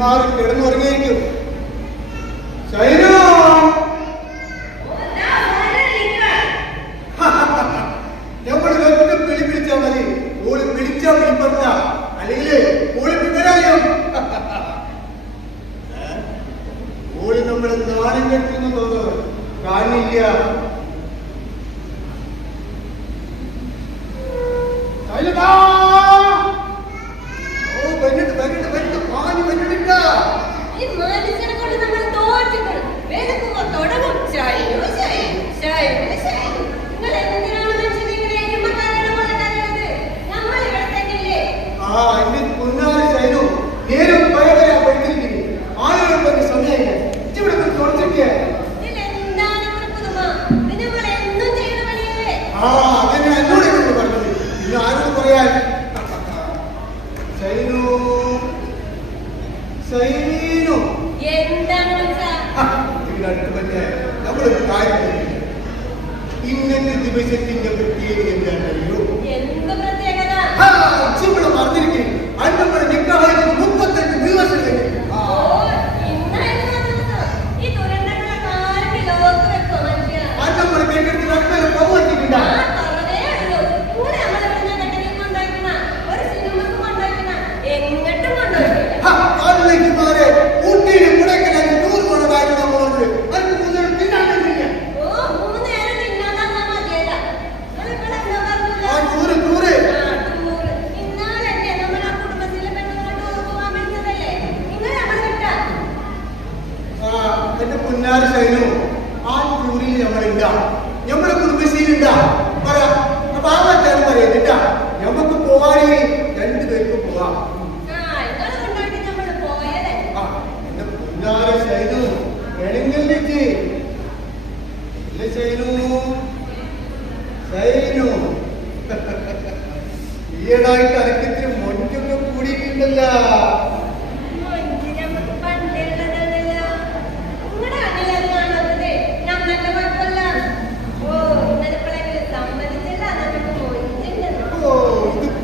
മാറി കിടന്നുറങ്ങിയിരിക്കും. ശൈലു നമ്മൾ ഒറ്റ പിടി പിടിച്ചാൽ മതി. ഓള് പിടിച്ചാ പിടിപ്പറഞ്ഞ അല്ലെങ്കിൽ ഓള് പിന്നരായും ഓള് നമ്മളെ നാണം കെട്ടുന്നു തോന്നുന്നു. കാണില്ല. ഇന്നത്തെ ദിവസത്തിന്റെ പ്രത്യേകത എന്താണല്ലോ? ഇവിടെ മറന്നിരിക്കും. അന്നമ്മടെ നിക്കാഹായിട്ട് 38 ദിവസം കഴിഞ്ഞു. അന്നമ്മടെ കേട്ടിട്ട് രണ്ടര പോവച്ചിട്ടുണ്ടാ. ഊട്ടിയിലും കുടക്കനാലും 100 കൊണ്ടതായിരുന്നു നമ്മളോട്. അതിന് മുന്നോട്ട് തിന്നാണ്ടില്ല. എന്റെ പൊന്നാര ശൈലു, ആ ടൂറിൽ നമ്മളില്ല. നമ്മളെ കുടുംബശ്രീയിലുണ്ടാ പറയാം. പാവത്താനും പറയുന്നില്ല. നമുക്ക് പോവാനേ 2 പേർക്ക് പോവാം. എന്റെ പൊന്നാര ശൈലു എണങ്ങല്ലിച്ച് ശൈലു ശൈലു ഈയിടായിട്ട് അനക്കത്തിന് മൊഞ്ചൊക്കെ കൂടിയിട്ടുണ്ടല്ല.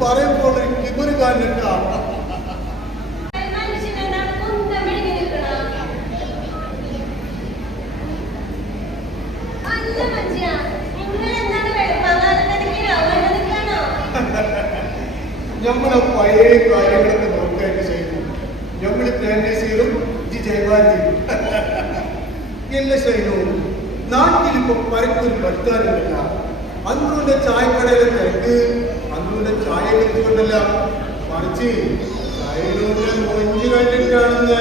പറയുമ്പോൾ കിബറ് കാണില്ല. നമ്മളെ പഴയ കാര്യങ്ങളൊക്കെ നോക്കാൻ ചെയ്തു. നമ്മൾ തേനീസീറും ജയവാന്തിയും എല്ലാ ശൈലവും നാട്ടിലിപ്പോ പരക്കൊരു ഭർത്താനുമില്ല. അന്നുകൊണ്ട് ചായക്കടയിലെ തിരക്ക്, അന്നുകൊണ്ട് ചായ എടുത്തുകൊണ്ടല്ല, മറിച്ച് ശൈലൂടെ മൊഞ്ച് കണ്ടിട്ടാണെന്ന്.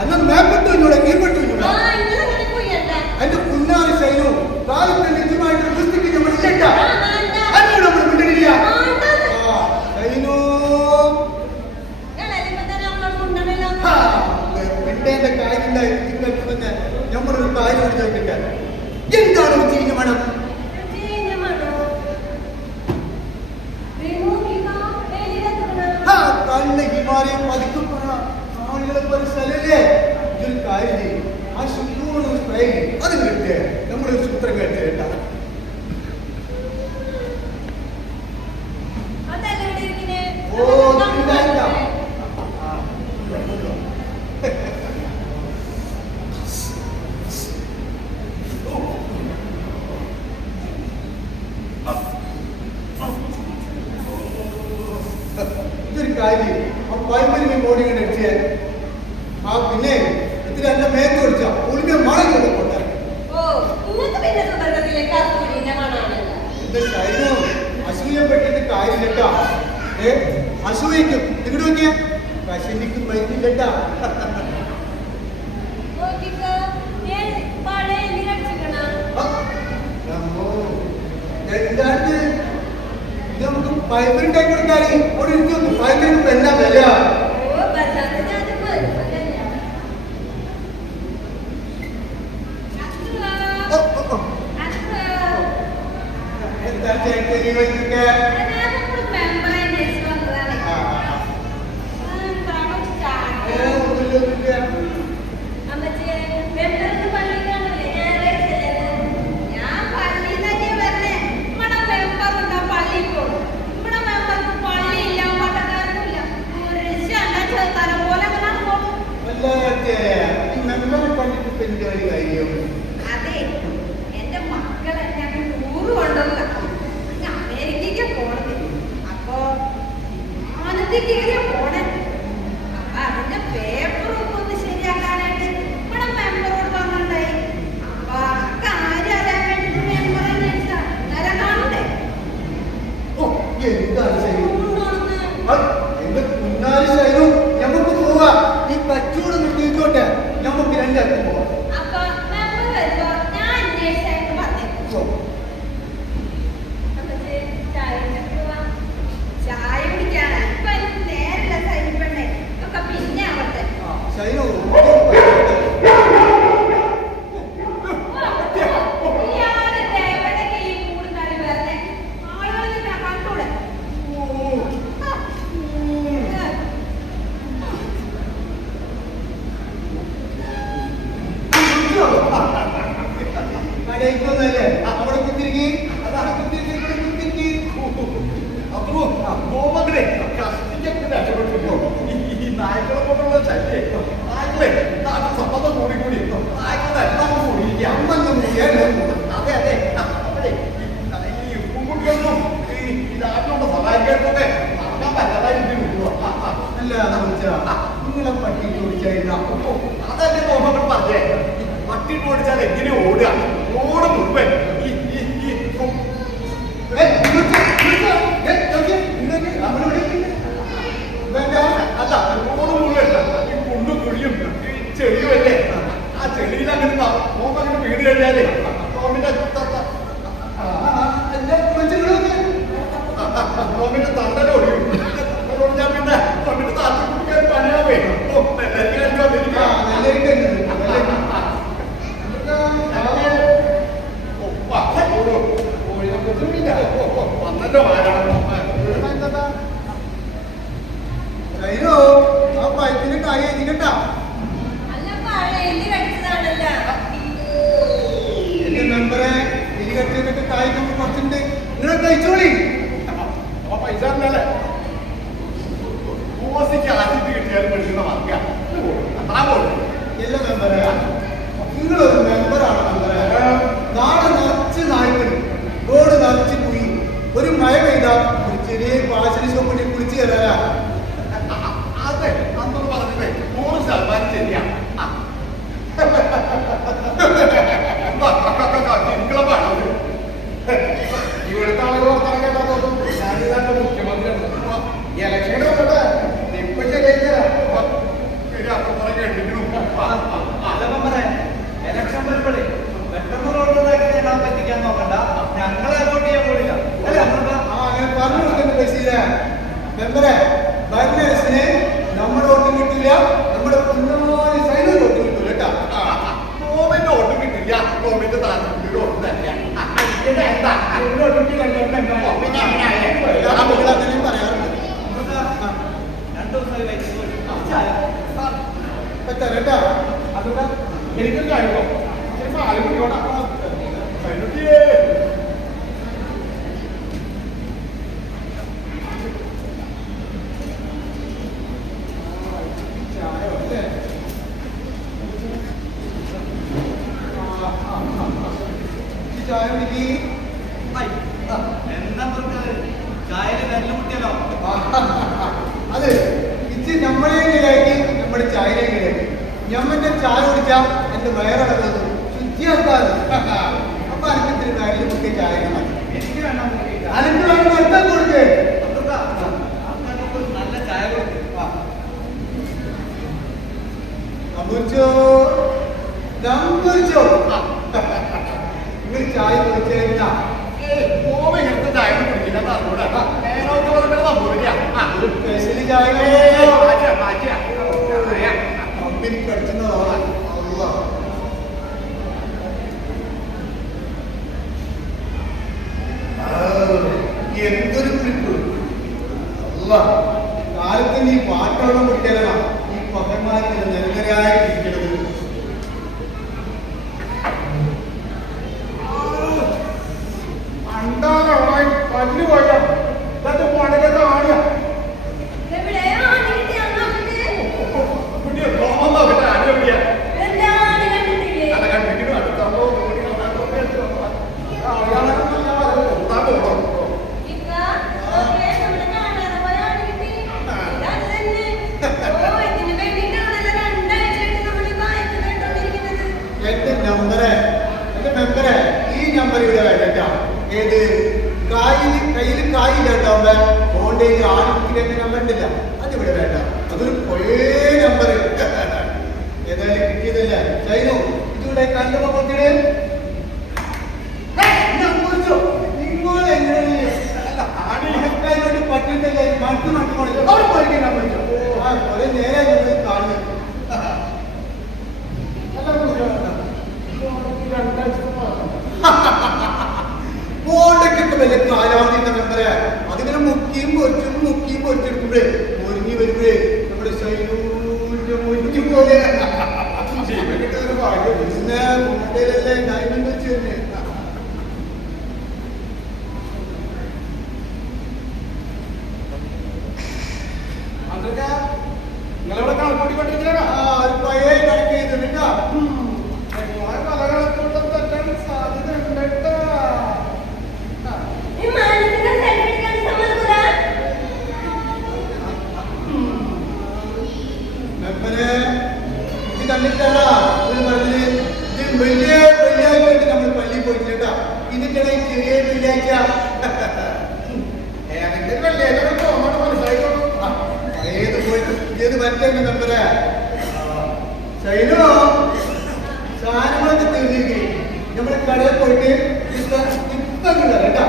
അന്ന് മേപ്പെട്ടു ഇന്നോടെ കീഴ്പ്പെട്ടു. എന്റെ കുഞ്ഞാറ് ശൈലു കാലത്തെ നിജമായിട്ട് പുസ്തകം നമ്മൾ ഇല്ല. അതിനോട് നമ്മൾ വിട്ടിട്ടില്ല. ശൈലു വിട്ടേന്റെ കാര്യമില്ല. തന്നെ നമ്മളൊരു കാര്യം ചോദിക്കട്ടെ, എന്താണ് ചീഞ്ഞ മണം? കണ്ണ ഹിമാലയം പതുക്കും ആളുകളെ പോലെ സ്ഥലല്ലേ. ഇതൊരു കാര്യം ചെയ്യും. ആ ശുദ്ധമാണ് സ്പ്രേ അത് കിട്ടിയ നമ്മളൊരു സൂത്രം കേട്ടേട്ടാ. ഇതൊരു കാര്യം. ആ പൈപ്പിന് ബോഡി കണ്ട് അടിച്ചേ. ആ പിന്നെ ഇത്തിരി എന്റെ മേത്ത് ഒടിച്ച ഉളിമ മണം കൊണ്ടേ. എന്റെ ശൈലു അസൂയപ്പെട്ടിട്ട് കാര്യമില്ലട്ടാ. അസൂയക്കും ഇങ്ങോട്ട് നോക്കിയ കശനിക്കും മൈക്കില്ലട്ടാ. എന്താണ് ഇത്? നമുക്ക് പൈപ്പിനുണ്ടാക്കി കൊടുക്കാറ് അവിടെ ഇരിക്കുന്നു. പൈപ്പിന് ഇപ്പൊ എന്നാ വില? എന്താ ചേട്ടനി വയ്ക്കൊക്കെ ഒരു കാര്യം. അതെ, എന്റെ മക്കളെന്നെ ടൂറ് കൊണ്ടുപോകുക. അമേരിക്കയ്ക്ക് പോണത്. അപ്പൊ വിമാനത്തിൽ കയറിയ പോണേ. അപ്പൊ അതിന്റെ പേപ്പറൊക്കെ ഒന്ന് ശരിയാക്കാനായിട്ട് ഇവിടെ മെമ്പറോട് പറഞ്ഞിട്ടുണ്ടായി. അപ്പൊ കാര്യം അറിയാൻ വേണ്ടി മെമ്പറെ നേരെ കാണണ്ടേ? ഓ, എന്താണ് ശരി? എന്റെ കുഞ്ഞാലി ശൈലു, നമുക്ക് പോവാ. ഈ കച്ചവടം നിർത്തിയിട്ടോട്ടെ, നമുക്ക് രണ്ടാക്കും പോവാം. അപ്പൊ മെമ്പർ വരുമ്പോ ഞാൻ അന്വേഷിച്ചായിട്ട് പറഞ്ഞേക്കും. ചായ കുടിക്കാനാ ഇപ്പൊ എനിക്ക് നേരില്ല സൈനിപ്പണ്ണേ. ഒക്കെ പിന്നെ ആവട്ടെ. ശൈലു കടയിക്കൊന്നല്ലേ അവിടെ കുത്തിരിക്കി, അതാണ് കുത്തിരിക്കി, ഇവിടെ കുത്തിരിക്കി. അത്രോ ഗോമകളെ കഷ്ടിച്ചൊക്കെ രക്ഷപ്പെട്ടിട്ടോ. ഈ നായ്ക്കളെ കൊണ്ടുള്ള ശല്യേ, നായ്ക്കളെ നാട്ടിൽ സമ്മതം കൂടി കൂടി നായ്ക്കളെ എല്ലാം കൂടിയിരിക്കുക. അതെ അതെ, അവിടെ ഈ ഉപ്പുംകുട്ടിയൊന്നും ഈ നാട്ടിലുള്ള സഹായിക്കാർക്കൊക്കെ നടക്കാൻ പറ്റാതായിരിക്കുന്നു. അല്ല നിങ്ങളെ പട്ടിക്ക് ഓടിച്ചായിരുന്ന അതല്ലേ ഗോമകൾ പറഞ്ഞേ. പട്ടിട്ട് ഓടിച്ചാൽ എങ്ങനെ ഓടുക? റോഡ് മുഴുവൻ അല്ല, റോഡ് മുഴുവൻ ഈ കുണ്ടും കുഴിയും ചെളിയുമല്ലേ. ആ ചെളിയിൽ അങ്ങനെ നോമ്പ് അങ്ങനെ വീട് കഴിഞ്ഞാലേ നോമ്പിന്റെ തണ്ടലോടിയും തണ്ടലോടിച്ചാൽ പിന്നെ നോമ്പിന്റെ താത്തി കുടിക്കാൻ പണിയാവേ. വന്നല്ലോ ശൈലു, ആ പൈപ്പിന് കായ എത്തിക്കട്ടാ. എന്റെ മെമ്പറെ എലി കട്ടിയൊക്കെ കായ് നമുക്ക് കുറച്ചുണ്ട്, നിങ്ങളെ കഴിച്ചോളി. അപ്പൊ പൈസ അറിഞ്ഞാലേ ഓസിക്ക് ആദ്യത്തെ കിട്ടിയാലും പഠിക്കുന്ന മാർക്ക എല്ലാ മെമ്പറെ, നിങ്ങളൊരു മെമ്പറാണ് മെമ്പറെ. നാളെ നിറച്ച് നായ്ക്കള്, റോഡ് നിറച്ച് കുഴി. ഒരു മഴ പെയ്താ ഒരു ചെറിയ പാശലി ഷോപ്പിന്റെ കുളിച്ച് കയറാ. അതെ, അന്നൊന്ന് പറഞ്ഞിട്ടേ 100% ശരിയാ. ഇവിടുത്തെ ആളുകൾ വർത്തമാനം കേട്ടാ തോന്നും ഞാനിതാണ്ട് മുഖ്യമന്ത്രിയാണ്. ഇലക്ഷന് വന്നിട്ട് ഇപ്പൊ ശരിയായിട്ടാ ശരി അപ്പുറം കേട്ടിരിക്കണു. ഇലക്ഷൻ വരുമ്പോഴേ പെട്ടെന്ന് റോഡ് നേടാൻ പറ്റിക്കാൻ നോക്കണ്ട, ഞങ്ങളെ വോട്ട് ചെയ്യാൻ പോലില്ല. അങ്ങനെ പറഞ്ഞു കൊടുക്കുന്ന ബഷീര മെമ്പറെ, ഭരണസിന് നമ്മുടെ വോട്ടും കിട്ടില്ല, നമ്മുടെ കുഞ്ഞുമോനെ സൈഡിൽ വോട്ടും കിട്ടില്ല കേട്ടാ. ഗോവിന്റെ വോട്ടും കിട്ടില്ല, ഗോവിന്റെ താല്പര്യം വോട്ടും തരില്ല. അങ്ങനെയും പറയാറുണ്ട്. 2 ദിവസമായി കേട്ടാ അതുകൊണ്ട് എനിക്കൊരു കാര്യമോ ചിലപ്പോ ആരും കുടിയോടാ ചായ കുടിക്കി. എന്താ ചായയിൽ നെല്ല് മുട്ടിയല്ലോ. അത് ഇത് നമ്മളെങ്കിലാക്കി നമ്മുടെ ചായയിലേക്കിലാക്കി. ഞമ്മന്റെ ചായ കുടിച്ചാൽ എന്റെ വയറളവ് ശുദ്ധിയാക്കാതെ. അപ്പൊ അനക്കത്തിന് കാര്യം ഒക്കെ ചായ എനിക്ക് വേണം, അനക്ക് വേണം നിർത്താൻ കൊടുക്കേ. നല്ല ചായ കൊടുക്കും. നിങ്ങൾ ചായ കുടിച്ചാ ഗോവ ചായ കുടിക്കില്ല സ്പെഷ്യലി ചായ കമ്പനി കടിക്കുന്നതാണ്. എന്തൊരു ട്രിപ്പ് അല്ല. കാലത്ത് നീ പാട്ടോളം കുട്ടികളാ ഈ പകന്മാർക്ക് നെല്ലരായിട്ടിരിക്കുന്നത്. അണ്ടാണ് പല്ല് പോയ പടലൊക്കെ ആടിയ എവിടെയാണ് ആടിയ നമ്പറെ മെമ്പറെ ഈ നമ്പർ ഇവിടെ വേണ്ട. ഏത് കയ്യിൽ കായില്ലാണ്ടാവുമ്പോ ഓൺലൈനിൽ ആർക്കിലേക്ക് നമ്പർ ഉണ്ടില്ല, അതിവിടെ വേണ്ട. അതൊരു പഴയ നമ്പർ. ഏതായാലും കിട്ടിയതല്ല. ചൈനു ഇതിവിടെ കണ്ടുമ്പോ കൊടുത്തിട്. നിങ്ങൾ എങ്ങനെ പറ്റില്ല മറ്റു മറ്റുകൊണ്ടില്ല അവിടെ പോയിക്കാൻ പറ്റും. കുറെ നേരെ കാണുന്നു. ബോണ്ടൊക്കെ വലിയ കാലാവധി മെമ്പറെ അതിങ്ങനെ മുക്കിയും പൊരിച്ചെടുക്കുമ്പോഴേ ഒരുങ്ങി വരുമ്പോഴേ നമ്മുടെ ശൈലൂന്റെ മുരിഞ്ഞു പോലെ മുട്ടയിലല്ലേ ഡയമണ്ട് വെച്ച് തന്നെ. നിങ്ങളിവിടെ കണക്കൂട്ടി കൊണ്ടിരിക്കണ ഒരു പഴയ കണക്ക് ചെയ്തിട്ടാ കലകളെക്കൂട്ടം തെറ്റാൻ സാധ്യത ഉണ്ട്. മെമ്പറെ ഇത് കണ്ടിട്ടാ പറഞ്ഞത് ഇത് വലിയ വെള്ളിയാഴ്ച നമ്മൾ പള്ളിയിൽ പോയിട്ടില്ല. ഇതിന്റെ ചെറിയ വെള്ളിയാഴ്ച ഏതെങ്കിലും വെള്ളിയാഴ്ച തോന്നോട്ട് മനസ്സിലായിക്കോളൂ. ഏത് പോയിട്ട് ഏത് മറ്റേ മെമ്പറെ ശൈലോ സാധനങ്ങളൊക്കെ തീർന്നിരിക്കും. നമ്മള് കടയിൽ പോയിട്ട് കേട്ടോ.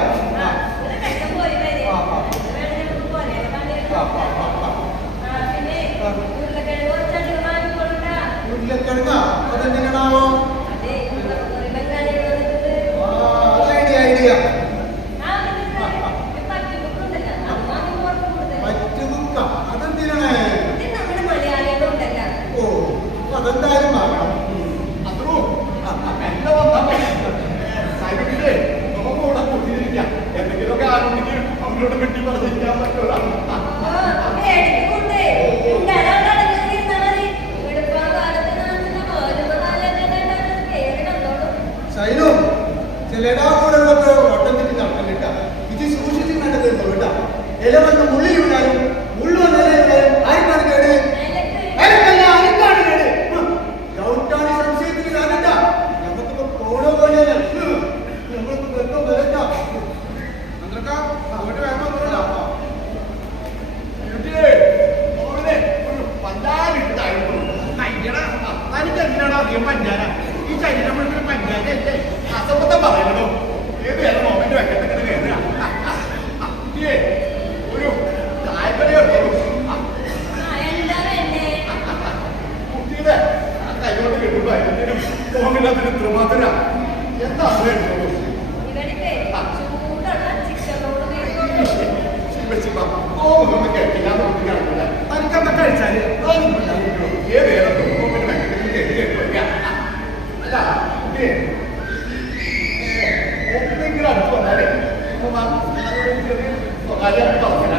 ഉരുളക്കിഴങ്ങ അതെന്തിനാണാവോ? ഐഡിയ പറ്റുക അതെന്തിനാണ്? ഓ അതെന്തായാലും വാങ്ങണം. അതോ എന്നെ വന്നാ സൈനികരെ നമുക്കൂടെ കൂട്ടിയിരിക്കാം. എന്തെങ്കിലുമൊക്കെ ആരോഗ്യം അവരോട് കെട്ടി പറഞ്ഞിരിക്കാൻ പറ്റൂല. ശൈലു ചിലടാ കൂടെ ഓട്ടം തെറ്റി നടക്കണ്ടിട്ട. ഇത് സൂക്ഷിച്ച് നടക്കുന്നുണ്ടോ കേട്ടാ. ഇല വന്ന് മുള്ളിൽ വിടാനും മുള്ളു വന്നാലും ആർക്കാണ് കേട്? ആർക്കാണ് കേട്? ഡൗട്ടാണ് സംശയത്തിന് കാണണ്ട. നമുക്കിപ്പോ പോണോ പോലെ നമ്മൾക്ക് വെക്കോ വരണ്ട. അങ്ങോട്ട് വേണം പഞ്ചായത്തായിരുന്നു. തനിക്ക് എന്തിനാണ് അധികം പഞ്ചാര? ഈ ചരിത്രത്തിൽ പഞ്ചായത്തല്ലേ അസംബന്ധം പറയണോ? ഏത് വേറെ മൊമെന്റ് വെക്കട്ടെ കയറുക. ഒരു താല്പര്യം കുട്ടിയുടെ കൈകൊണ്ട് കിട്ടുമ്പോ എന്തിനും ഫോമിനകത്തിന് ഇത്രമാത്ര എന്താ തനിക്കെന്താ കഴിച്ചാല് ഏത് വേറെ ഫോമിന് വെക്കട്ടെ അല്ല എന്തെങ്കിലും അടുത്ത് വന്നാലേ സ്വകാര്യ തുറക്കില്ല.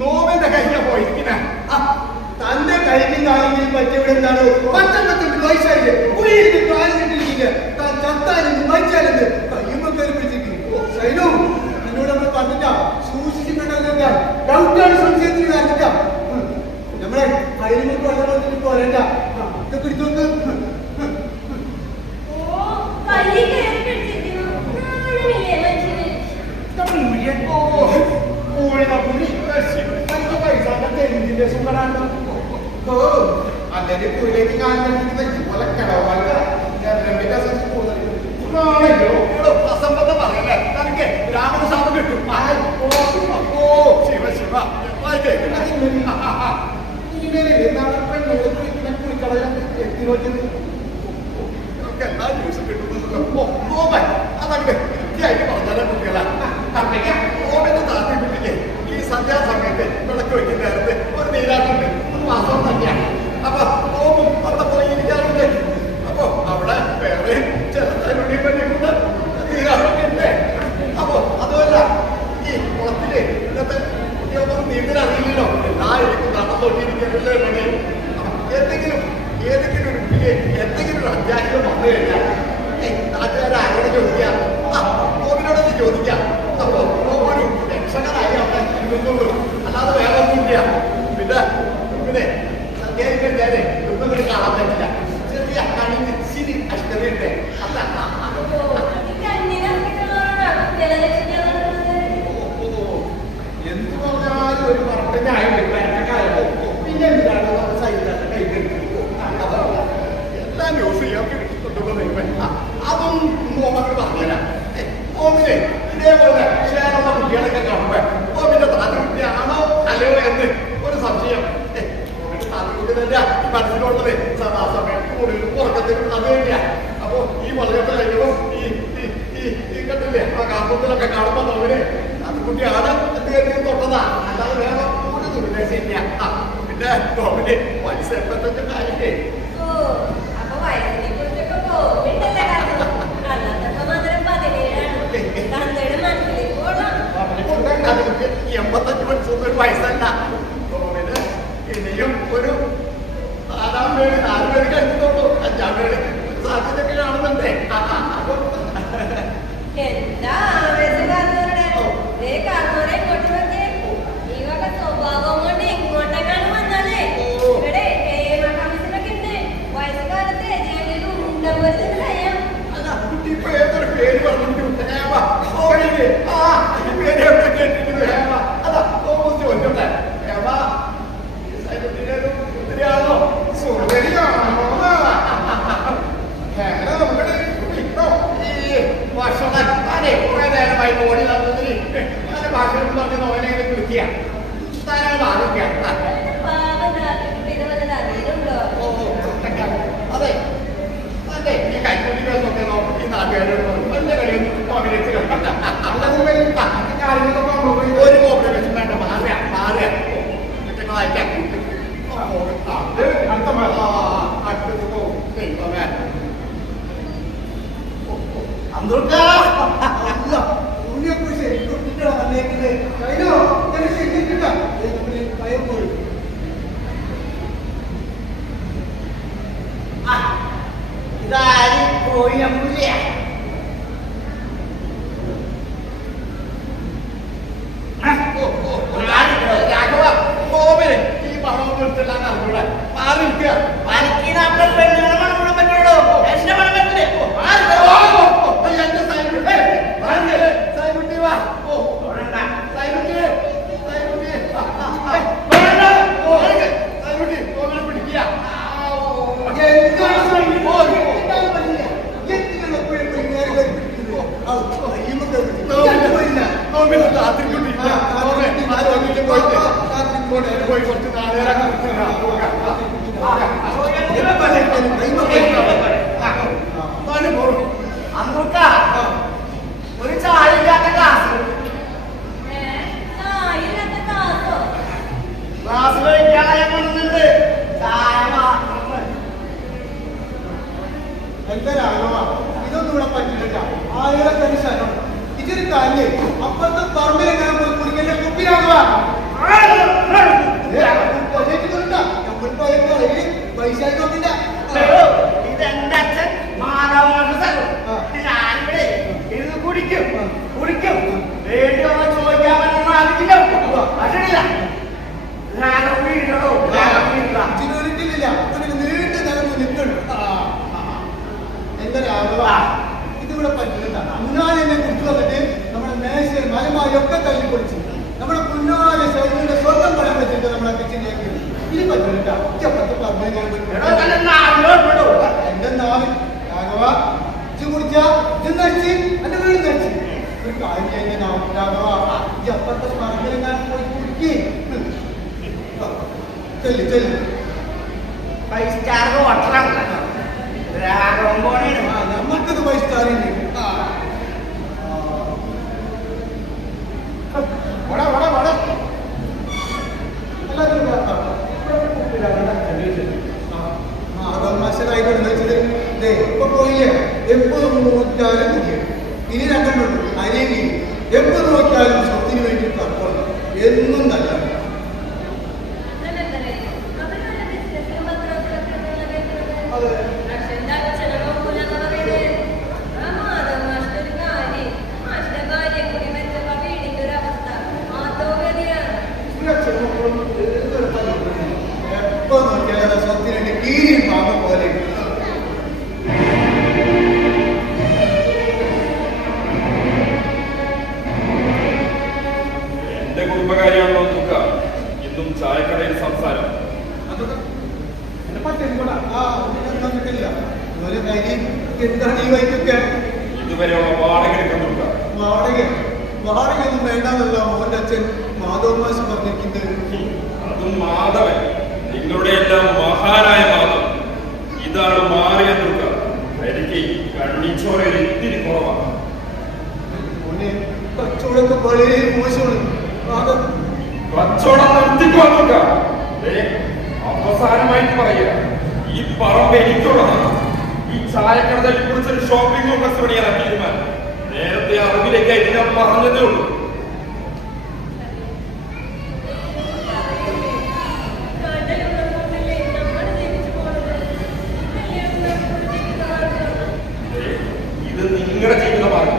നോവന്റെ കഴിഞ്ഞ പോയിരിക്കുന്ന തന്റെ കഴിഞ്ഞ കാലെങ്കിൽ പറ്റിയവിടെ എന്താണ്? പച്ചപ്പത്തിന്റെ പൈസയില് കുഴിയിട്ട് കാലിട്ടിരിക്കുക. താൻ ചത്താലെന്ന് മരിച്ചാലെന്ന് കയ്യുമ്പോ കയറി പിടിച്ചിരിക്കുന്നു. ശൈലു എന്നോട് നമ്മൾ പറഞ്ഞിട്ടാ സൂക്ഷിച്ചിട്ടുണ്ടാ. ഡൗട്ടാണ് സംശയത്തിന് കാണിട്ടാ. നമ്മളെ കയ്യിലേക്ക് വെള്ളം വന്നിട്ട് പോരണ്ട. ഇത് പിടിച്ചോക്ക്. അല്ലെങ്കിൽ കുയിലേക്ക് അസംബന്ധം പറയല്ലേ? തനിക്ക് രാമസാമം കിട്ടും. ശിവ ശിവ ഇങ്ങനെ പെണ്ണുകൾ കളയാൻ എത്തി നോക്കിയത് നമുക്ക് എല്ലാ ന്യൂസും കിട്ടുന്നല്ലോ. അതങ്ങനെ കൃത്യമായിട്ട് പറഞ്ഞാലും കുട്ടികളാ ഓമിന്റെ താത്തി കുട്ടിക്ക് ഈ സന്ധ്യാസമയത്ത് വിളക്ക് വയ്ക്കുന്ന നേരത്ത് ഒരു നീരാട്ടുണ്ട്, ഒരു മാസം തന്നെയാണ്. അപ്പൊ ഓമും അവിടെ പോയി ഇരിക്കാറുണ്ട്. അപ്പൊ അവിടെ വേറെ ചെറുതായി പറ്റിക്കൊണ്ട് നീരാട്ടൊക്കെ ഉണ്ട്. അപ്പൊ അതുമല്ല ഈ കുളത്തില് ഇന്നത്തെ കുട്ടികൾക്കൊന്നും നീന്തൽ അറിയില്ലല്ലോ, എല്ലാവർക്കും നടന്നോട്ടിരിക്കല്ലേ പണി. ഏതെങ്കിലും ഒരു കുട്ടിയെ എന്തെങ്കിലും ഒരു അത്യാഹിതം വന്നു കഴിഞ്ഞാൽ നാട്ടുകാരെ ആരോട് ചോദിക്കാം, ഓമിനോടൊന്ന് ചോദിക്കാം. അപ്പൊ ഒരു രക്ഷകനായി അവിടെ ഇരുന്നുള്ളൂ, അല്ലാതെ വേറെ ഒന്നുമില്ല. പിന്നെ സന്ധ്യയിൽ കഴിഞ്ഞാല് ഒന്നും കൂടി കാണാൻ പറ്റില്ല. ചെറിയ കണ്ണിന് ഇച്ചിരി അഷ്ടതയുണ്ട്. എന്ത് പറഞ്ഞാലും ഒരു വർദ്ധനായുണ്ട് പിന്നെ എന്താണ് എല്ലാ ന്യൂസും ഇയാൾക്ക് കിട്ടുന്നുണ്ടെന്ന് അതും ഓമനോട് പറഞ്ഞുതരാം. ഓമിനെ ഇതേപോലെ ഷെയറുള്ള കുട്ടികളൊക്കെ കാണുമ്പോ ഓമിന്റെ താല്പര്യമാണോ അല്ലയോ എന്ന് ഒരു സംശയം. ഓമിന്റെ താല്പര്യം തന്നെ മനസ്സിലുള്ളത് സദാസമയത്ത് കൂടുതൽ ഉറക്കത്തിൽ അത് തന്നെയാ. അപ്പൊ ഈ വളരെയൊക്കെ കഴിയുമ്പോ ഈ കണ്ടില്ലേ ആ കാർട്ടൂണിലൊക്കെ കാണുമ്പോ നോവിന് അത് കുട്ടിയാണ് എന്ത് തൊട്ടതാ, അല്ലാതെ വേറെ ഒരു ദുരുദ്ദേശമില്ല. പിന്നെ നോവിന് പൈസ എപ്പത്തെ കാര്യേ $85 ഒരു വയസ്സല്ല. നോവിന് ഇനിയും ഒരു 4 പേര് കഴിക്കുന്നുള്ളൂ. 5 പേര് സാധ്യതയൊക്കെ കാണുന്നുണ്ടേ. എന്താ ആവേശക്കാരനോടെ ഇങ്ങോട്ട് നോക്കിയേ. ഈ വക സ്വഭാവം കൊണ്ട് ഇങ്ങോട്ടേക്കാണ് വന്നാലേ ഇവിടെ മഹാമിസിനൊക്കെ ഉണ്ട്. വയസ്സുകാലത്ത് ഉണ്ടപോലെ കഴിയാം. ഇപ്പൊ ഏതൊരു പേര് പറഞ്ഞു അതാ ചോദിച്ചോട്ടെ ഒത്തിരിയാണോ സുന്ദരിയാണോ ഈ ഭക്ഷണം അതെ കുറെ നേരമായി ഓടി നടന്നതിന് നല്ല ഭാഷകൾ പറഞ്ഞ് നോവനെങ്ങനെ വിളിക്കുക ധാരാളം ആരോഗ്യ അതെ അതെ ഈ കൈക്കൂലി കേസൊക്കെ ഈ നാട്ടുകാരോട് വലിയ കളിയൊന്നും കോൺഗ്രസ് കളിക്കണ്ട. ഒരു കോൺഗ്രസ് വേണ്ട മാറിയ കുറ്റങ്ങളായിട്ടാ ഇതാരും കോഴിയമ്പുലിയ രാഘവ കോവില് ഈ പണം എടുത്തിട്ടാ മാറിയിരിക്കുക. എനിക്ക് നമ്മുടെ പെണ്ണുങ്ങളെ മണം മുഴുവൻ പറ്റുള്ളൂ, എന്റെ മണം പറ്റില്ലേ? എന്റെ സൈബുട്ടി വാ. സൈബുട്ടി പിടിക്കുക. പോയി കുറച്ച് നാളേരം അന്നൂക്ക ഒരു ചായയില്ലാത്ത ഗ്ലാസ് ഗ്ലാസ് കഴിക്കാനായി കൊണ്ടുവന്നിട്ട് ചായ മാത്രം. എന്താ രാഘവ ഇതൊന്നും ഇവിടെ പറ്റില്ല. ആയിരത്തെ ശരം ഇതൊരു കാര്യം അപ്പുറത്തെ പറമ്പിലെങ്ങനെ പോയി കുടിക്കല്ലേ കുപ്പിരാഘവ വൈശാഖ ഇതെന്റെ അച്ഛൻ മാധവന്റെ സ്ഥലം. ഞാനിവിടെ ഇത് കുടിക്കും വേണ്ടി ചോദിക്കാൻ പറ്റുന്ന പക്ഷേയില്ല ചിലൊരിക്കലില്ല നീണ്ട നേരം നിൽക്കണം. എന്താ രാഘവ ഇതിവിടെ പറ്റില്ല. മുന്നാലെ എന്നെ കുറിച്ച് വന്നിട്ട് നമ്മുടെ മേശയും മലമാരൊക്കെ തല്ലിപ്പൊളിച്ചു. നമ്മുടെ കുഞ്ഞാലെ ശൈലിയുടെ സ്വന്തം പറയാൻ പറ്റില്ല. നമ്മളെ കിച്ചണിലേക്ക് ഇത് പറ്റില്ല. ഉച്ചപ്പത്ത് പറഞ്ഞു എന്റെ നാവിൽ രാഘവ ഇച്ച് കുടിച്ച ഇത് നടിച്ച് എന്റെ വീട് നടിച്ച് ഒരു കാര്യം കഴിഞ്ഞ രാഘവ ഈ അപ്പുറത്തെ പറമ്പിൽ ഞാൻ പോയി കുടിക്കേ ചെല്ലു 5 സ്റ്റാർ പഠിച്ചതായിക്കൊണ്ട് വെച്ചത് ഇതേ ഇപ്പൊ പോയില്ലേ 80 നോക്കിയാലും കുടിയ ഇനി രണ്ടെണ്ണുണ്ട് അരിയങ്ങി 80 നോക്കിയാലും സ്വത്തിന് വേണ്ടി തർക്കം എന്നും നല്ല അതെ എപ്പോ നോക്കിയാലും സ്വത്തിന് കീരി മാമ പോലെ എന്റെ കുടുംബകാരിയാണല്ലോ നോക്ക ഇന്നും ചായക്കടയിൽ സംസാരം എന്നെ പറ്റില്ല കിട്ടില്ല ഒരു കാര്യം എന്താണ് ഈ വൈക്കൊക്കെ ഇതുവരെയുള്ള വാടക എടുക്കാൻ നോക്കുക വാടകയൊന്നും വേണ്ടാന്നല്ല മോന്റെ അച്ഛൻ മാധവ മാഷ് പറഞ്ഞിരിക്കുന്നത് അതും മാധവൻ നിങ്ങളുടെ എല്ലാം മഹാനായ മാധവൻ ഇതാണ് മാറിയ തുക എനിക്ക് കണ്ണിച്ചോറയിൽ ഇത്തിരി കുറവാണ് മോനെ കച്ചവടമൊക്കെ വളരെ മോശമാണ് കച്ചവടം നിർത്തിക്കുവാൻ നോക്ക അവസാനമായിട്ട് പറയുക ഈ പറമ്പ് എനിക്കുള്ളതാണ് ഈ ചായക്കടയിൽ കുറിച്ചൊരു ഷോപ്പിംഗ് കോംപ്ലക്സ് പണിയാൻ തീരുമാനം നേരത്തെ അറിവിലേക്കായിട്ട് ഞാൻ പറഞ്ഞതേ ഉള്ളൂ ഇത് നിങ്ങളുടെ ജീവിതമാണ്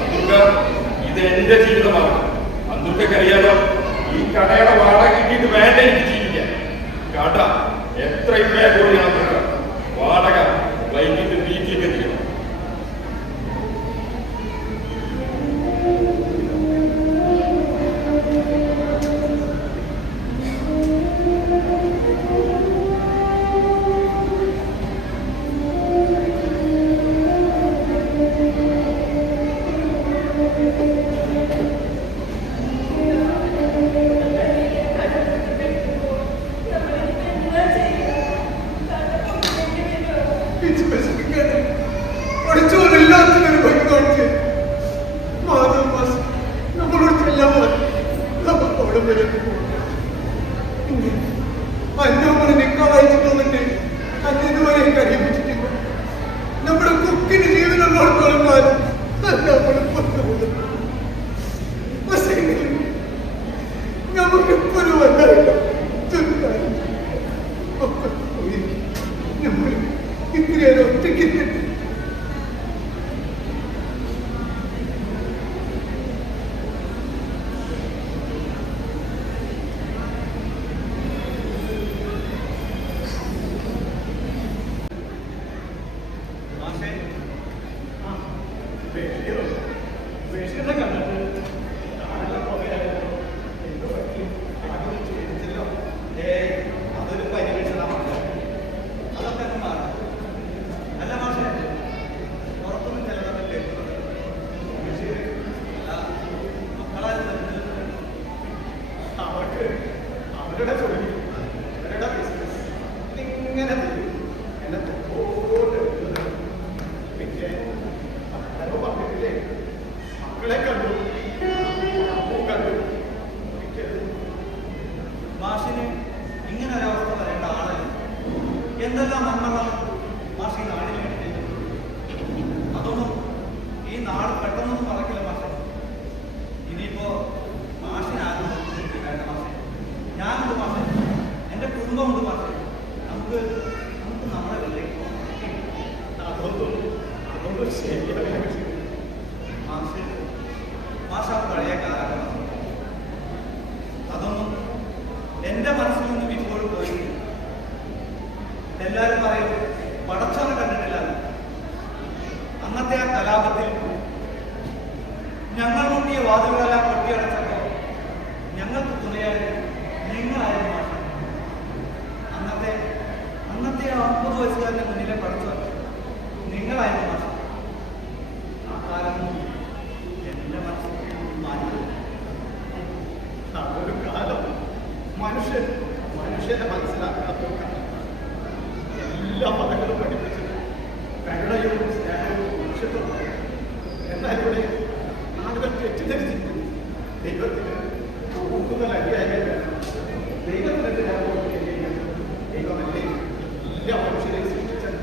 അതൊക്കെ ഇത് എന്റെ ജീവിതമാണ് അതൊക്കെക്കറിയാലോ ഈ കടയുടെ വാടക കിട്ടിയിട്ട് വേണ്ട എനിക്ക് ജീവിക്കാൻ കട എത്രയും വേഗം വാടക വൈകിട്ട് വീട്ടിലേക്ക് എത്തിക്കണം നമ്മുടെ കുക്കിന് ജീവനുള്ളോടത്തോളം നമുക്കിപ്പൊരു വന്നറിയില്ല നമ്മൾ ഇത്രയേറെ ഒറ്റയ്ക്ക് അതൊരു പരിവേഷണമാണ് അതൊക്കെ മാറും അല്ല മാഷെ പുറത്തൊന്നും ചിലതൊക്കെ കേൾക്കുന്നത് അവർക്ക് അവരുടെ ജോലി അവരുടെ ബിസിനസ് ഇങ്ങനെ എന്നെ പിന്നെ അപ്പൊ പറഞ്ഞിട്ടില്ലേ മക്കളെ കണ്ടു കണ്ടു മാഷിന് ഇങ്ങനെ ഒരവസ്ഥ വരേണ്ട ആളല്ല എന്തെല്ലാം നന്മകളാണ് മാഷി നാടിന് വേണ്ടി ചെയ്തിട്ടുള്ളത് അതൊന്നും ഈ നാട് പെട്ടെന്നൊന്നും മറക്കില്ല മാഷ ഇനിയിപ്പോ മാഷിനാരും വേണ്ട മാഷ ഞാനുണ്ട് മാഷ എന്റെ കുടുംബമുണ്ട് മാഷ നമുക്ക് നമ്മുടെ വീട്ടിലേക്ക് പോകാം അതൊന്നും ശരിയാവില്ല മാഷ പഴയ കാലഘട്ടം അതൊന്നും എന്റെ മനസ്സിൽ നിന്നും ഇപ്പോഴും പോയി എല്ലാവരും പറയും പടച്ചോനെ കണ്ടിട്ടില്ല അന്നത്തെ ആ കലാപത്തിൽ ഞങ്ങൾ മുട്ടിയ വാതിലുകളെല്ലാം പൊട്ടിയടച്ചപ്പോ ഞങ്ങൾക്ക് തുണയായി നിങ്ങളായിരുന്നു മാഷ അന്നത്തെ ആ 50 വയസ്സുകാരന്റെ മുന്നിലെ പടച്ചോൻ നിങ്ങളായിരുന്നു മാഷ ആ കാലം എന്റെ മനസ്സിൽ മാറ്റി അതൊരു കാലം മനുഷ്യനെ മനസ്സിലാക്കാത്ത എല്ലാ മതങ്ങളും പഠിപ്പിച്ചത് കരുണയും സ്നേഹവും മനുഷ്യത്വവും എന്നാൽ ഇവിടെ ആളുകൾ തെറ്റിദ്ധരിച്ചിരിക്കുന്നു ദൈവത്തിന് കൂടുതൽ അടിയായാലും ദൈവത്തിനെതിരെ ദൈവമല്ലേ എല്ലാ മനുഷ്യരെ സൃഷ്ടിച്ചത്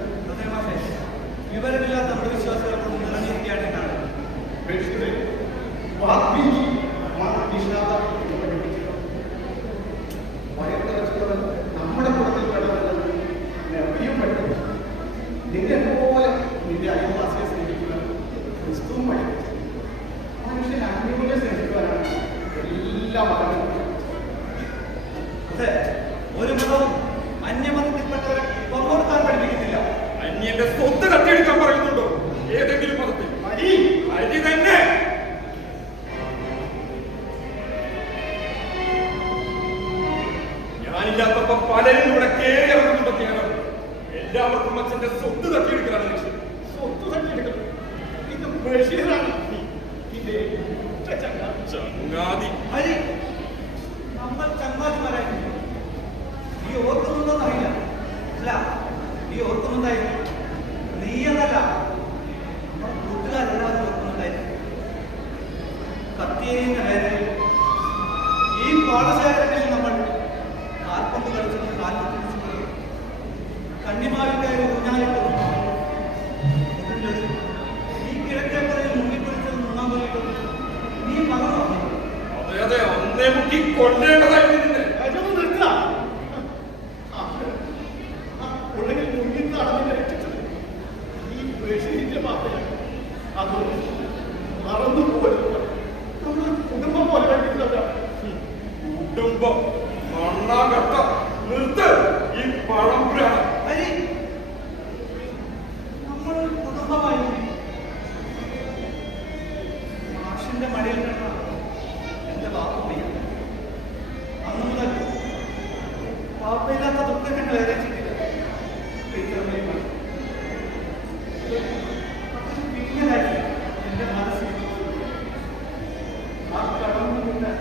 നിന്നെ പോലെ നിന്റെ അയൽവാസിയെ സ്നേഹിക്കുക ക്രിസ്തുവും പഠിപ്പിച്ചു. മനുഷ്യൻ അന്യനെ സ്നേഹിക്കുവാനാണ് എല്ലാ മതങ്ങളും. അതെ, ഒരു മതവും അന്യമതത്തിൽപ്പെട്ടവരെ പുറത്തെടുക്കാൻ പഠിപ്പിക്കുന്നില്ല. അന്യന്റെ സ്വത്ത് തട്ടിയെടുക്കാൻ പറയുന്നുണ്ടോ ഏതെങ്കിലും മതത്തിൽ? അരി തന്നെ. ഞാനില്ലാത്തപ്പോ പലരും ഇവിടെ കയറി ഇറങ്ങുന്നുണ്ടെന്ന് എല്ലാവർക്കും അച്ഛന്റെ സ്വത്ത് തട്ടിയെടുക്കലാണ് ലക്ഷ്യം. സ്വത്ത് തട്ടിയെടുക്കണം. ഇത് ബഷീറാണ് ഇതിന്റെ ചങ്ങാതി. ഹരി, നമ്മൾ ചങ്ങാതിമാരായിരുന്നു. നീ ഓർക്കുന്നുണ്ടോന്നറിയില്ല. അല്ല, നീ ഓർക്കുന്നുണ്ടായിരുന്നു. നീ എന്നല്ല, നമ്മൾ കൂട്ടുകാരെല്ലാവരും ഓർക്കുന്നുണ്ടായിരുന്നു. കത്തിയേരിയുന്ന വേദനയിൽ ഈ പാഠശാലകളിൽ നമ്മൾ കാൽപ്പന്ത് കളിച്ചതും കാൽപ്പന്ത് കളിച്ചതും കണ്ണിമാവിന്റെ ഊഞ്ഞാലിട്ടതും ഈ കിഴക്കേക്കരയിൽ മുങ്ങിപ്പിടിച്ചതും മുങ്ങാൻ പോയിട്ടും നീ മറന്നോ? അതെ അതെ, അന്നേ മുക്കി കൊല്ലേണ്ടതായിരുന്നു നിന്നെ. അതൊന്നും നിർത്താം. ഉള്ളിൽ മുങ്ങിൽ നടന്ന് രക്ഷിച്ചത് ഈ ബഷീറിന്റെ മാത്രമാണ്. അതൊന്നും മറന്നു പോകരുത്. നമ്മൾ കുടുംബം പോലെ കഴിക്കുന്നവരാ. കുടുംബം മണ്ണാകട്ട നിർത്ത് ഈ പഴംപുരാണ്. ഹരി, നമ്മൾ കുടുംബമായി മാഷിന്റെ മടിയിൽ കിടന്ന എന്റെ ബാപ്പയ്യ അന്ന് മുതൽ ബാപ്പയില്ലാത്ത ദുഃഖം ഞങ്ങൾ ഏറിച്ചിട്ടില്ല. പിന്നലായി എന്റെ മനസ്സിൽ ആ കടന്നു കൊണ്ട്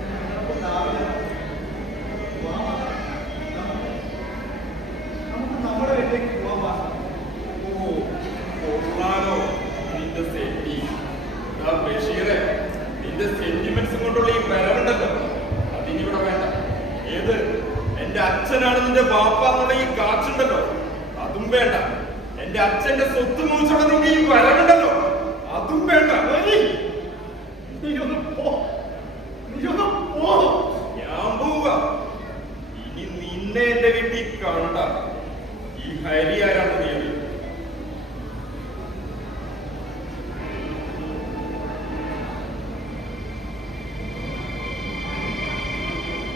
ഞങ്ങൾക്ക് രാവിലെ നമുക്ക് നമ്മുടെ വീട്ടിലേക്ക് പോവാൻ. ഓ, കൊള്ളാലോ നിന്റെ സെന്റി. ബഷീറെ, നിന്റെ സെന്റിമെന്റ്സ് കൊണ്ടുള്ള ഈ വരവുണ്ടല്ലോ, അതിനിവിടെ വേണ്ട. ഏത് എന്റെ അച്ഛനാണ് നിന്റെ ബാപ്പ എന്നുള്ള ഈ കാച്ചുണ്ടല്ലോ, അതും വേണ്ട. എന്റെ അച്ഛന്റെ സ്വത്ത് മോഹിച്ചുള്ള നിന്റെ ഈ വരവുണ്ടല്ലോ, അതും വേണ്ട. ഞാൻ പോവുക. ഇനി നിന്നെ എന്റെ വീട്ടിൽ കണ്ട ഈ ഹരി ആരാണെന്ന് നീ അറിയും.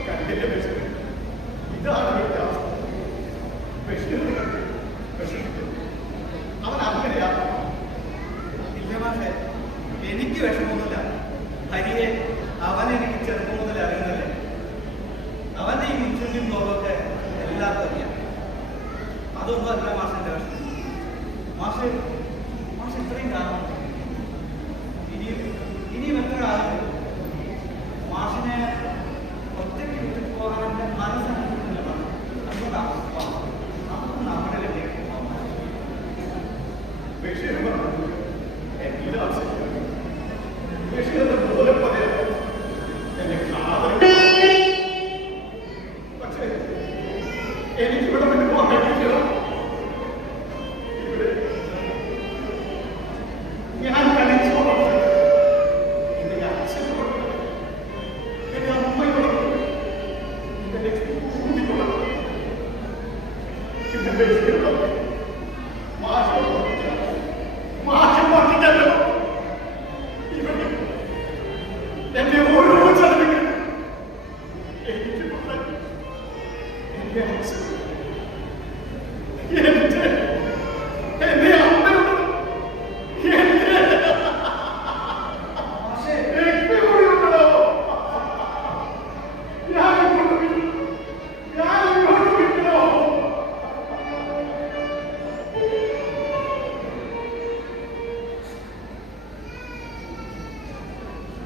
കണ്ടില്ല ബഷീർ, ഇതാണ് ഇവിടുത്തെ അവസ്ഥ. അവൻ അങ്ങനെയാ. ഇല്ല മാഷേ, എനിക്ക് വിഷമമൊന്നുമില്ല. ഹരിയെ അവനെനിക്ക് ചെറുപ്പം മുതൽ അറിയുന്നല്ലേ. അവന്റെ ഈ മിച്ചുണ്ടിയും തോളൊക്കെ എല്ലാവർക്കും അറിയാം. അതൊന്നും അല്ല മാഷിന്റെ വിഷമം. മാഷ് ഇത്രയും കാലം ഇനിയും എത്ര കാലം മാഷിനെ ഒറ്റയ്ക്ക് വിട്ടിട്ട് പോകാൻ എന്റെ മനസ്സനുഭവത്തില്ല. അതുകൊണ്ടാണ് നമുക്ക് നമ്മുടെ വീട്ടിലേക്ക് പോകാം. ബഷീർ പറഞ്ഞു എല്ലാം ശരിയാണ്. ബഷീറിന്റെ പോലെ പറയാം എന്നെ കാതൽ. പക്ഷേ എനിക്കിവിടെ വിട്ടു പോകാൻ കഴിയില്ല. ഇവിടെ ഞാൻ കളിച്ചോളാം. എന്റെ അച്ഛനോട്, എന്റെ അമ്മയോട്, എന്റെ ലക്ഷ്മിയോട്, എന്റെ ബഷീറിനോട് മാഷം പറഞ്ഞല്ലോ. ഇവിടെ എന്റെ ഓരോ ചടങ്ങിലും എനിക്കുള്ള എന്റെ അച്ഛൻ, എന്റെ അമ്മയോട്, എന്റെ രക്തമുണ്ടോ ഞാനിങ്ങോട്ട് വിൽക്കണോ?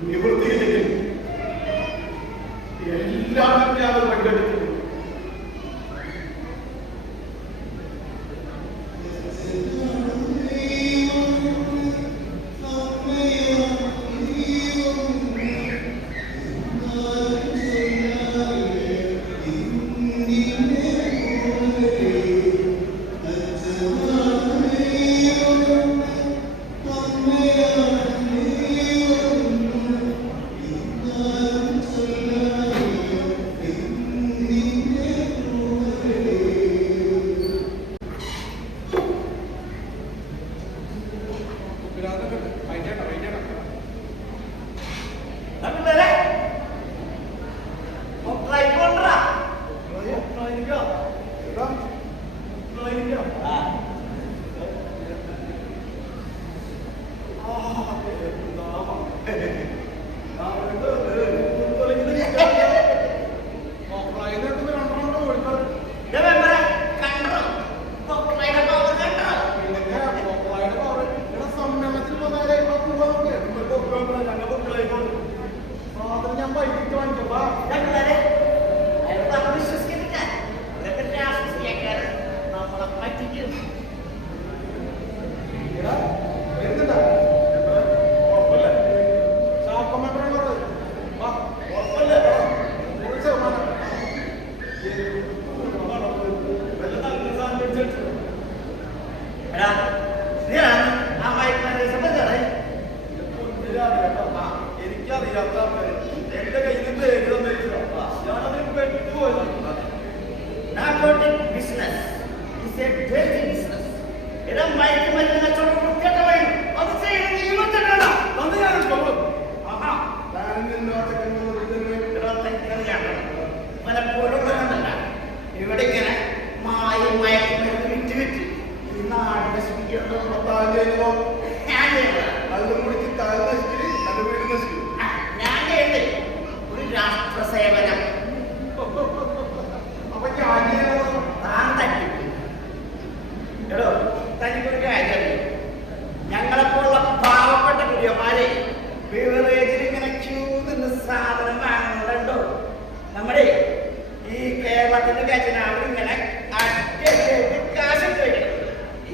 നിവൃത്തിയില്ലെങ്കിൽ എല്ലാവരും ഞാൻ പങ്കെടുക്കുന്നു. ഇവിടെ ഇങ്ങനെ മായും മയക്കുമരുന്ന് വിറ്റ് വിറ്റ് ഈ നാട് ഞാൻ ഒരു രാഷ്ട്ര സേവനം താൻ തട്ടിപ്പ്. എടോ തനിക്കൊരു കാര്യം, ഞങ്ങളെപ്പോലുള്ള പാവപ്പെട്ട കുടിയന്മാരെ ബിവറേജിൽ ഇങ്ങനെ ക്യൂ നിന്ന് സാധനം വാങ്ങുന്നുണ്ടോ? നമ്മുടെ ഈ കേരളത്തിന്റെ ഖജനാവിൽ ഇങ്ങനെ കാശിട്ട് വയ്ക്കണം.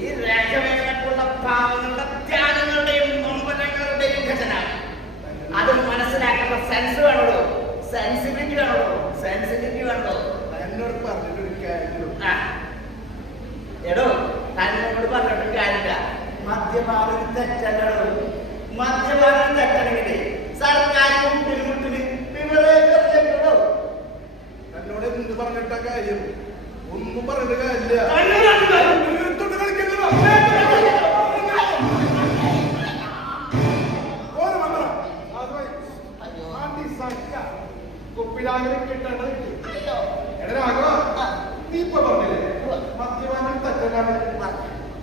ഈ രാജവേദനക്കുള്ള പാവങ്ങളുടെ ത്യാഗങ്ങളുടെയും നൊമ്പരങ്ങളുടെയും ഖജനാവ് അത് മനസ്സിലാക്കേണ്ട സെൻസ് വേണല്ലോ, സെൻസിറ്റിവിറ്റി വേണല്ലോ, സെൻസിറ്റിവിറ്റി വേണല്ലോ. എന്നോട് പറഞ്ഞിട്ടൊരു കാര്യം. എടോ തന്നോട് പറഞ്ഞിട്ടും കാര്യമില്ല. മദ്യപാനം തെറ്റല്ലോ. മദ്യപാനം തെറ്റണമെങ്കിൽ സർക്കാർ മുട്ടിന് വിവരോ എന്നോട് എന്ത് പറഞ്ഞിട്ട കാര്യം? ഒന്നും പറഞ്ഞിട്ട് കാര്യമില്ല. നീ ഇപ്പൊ പറഞ്ഞില്ലേ മദ്യപാനം തെറ്റാണ്?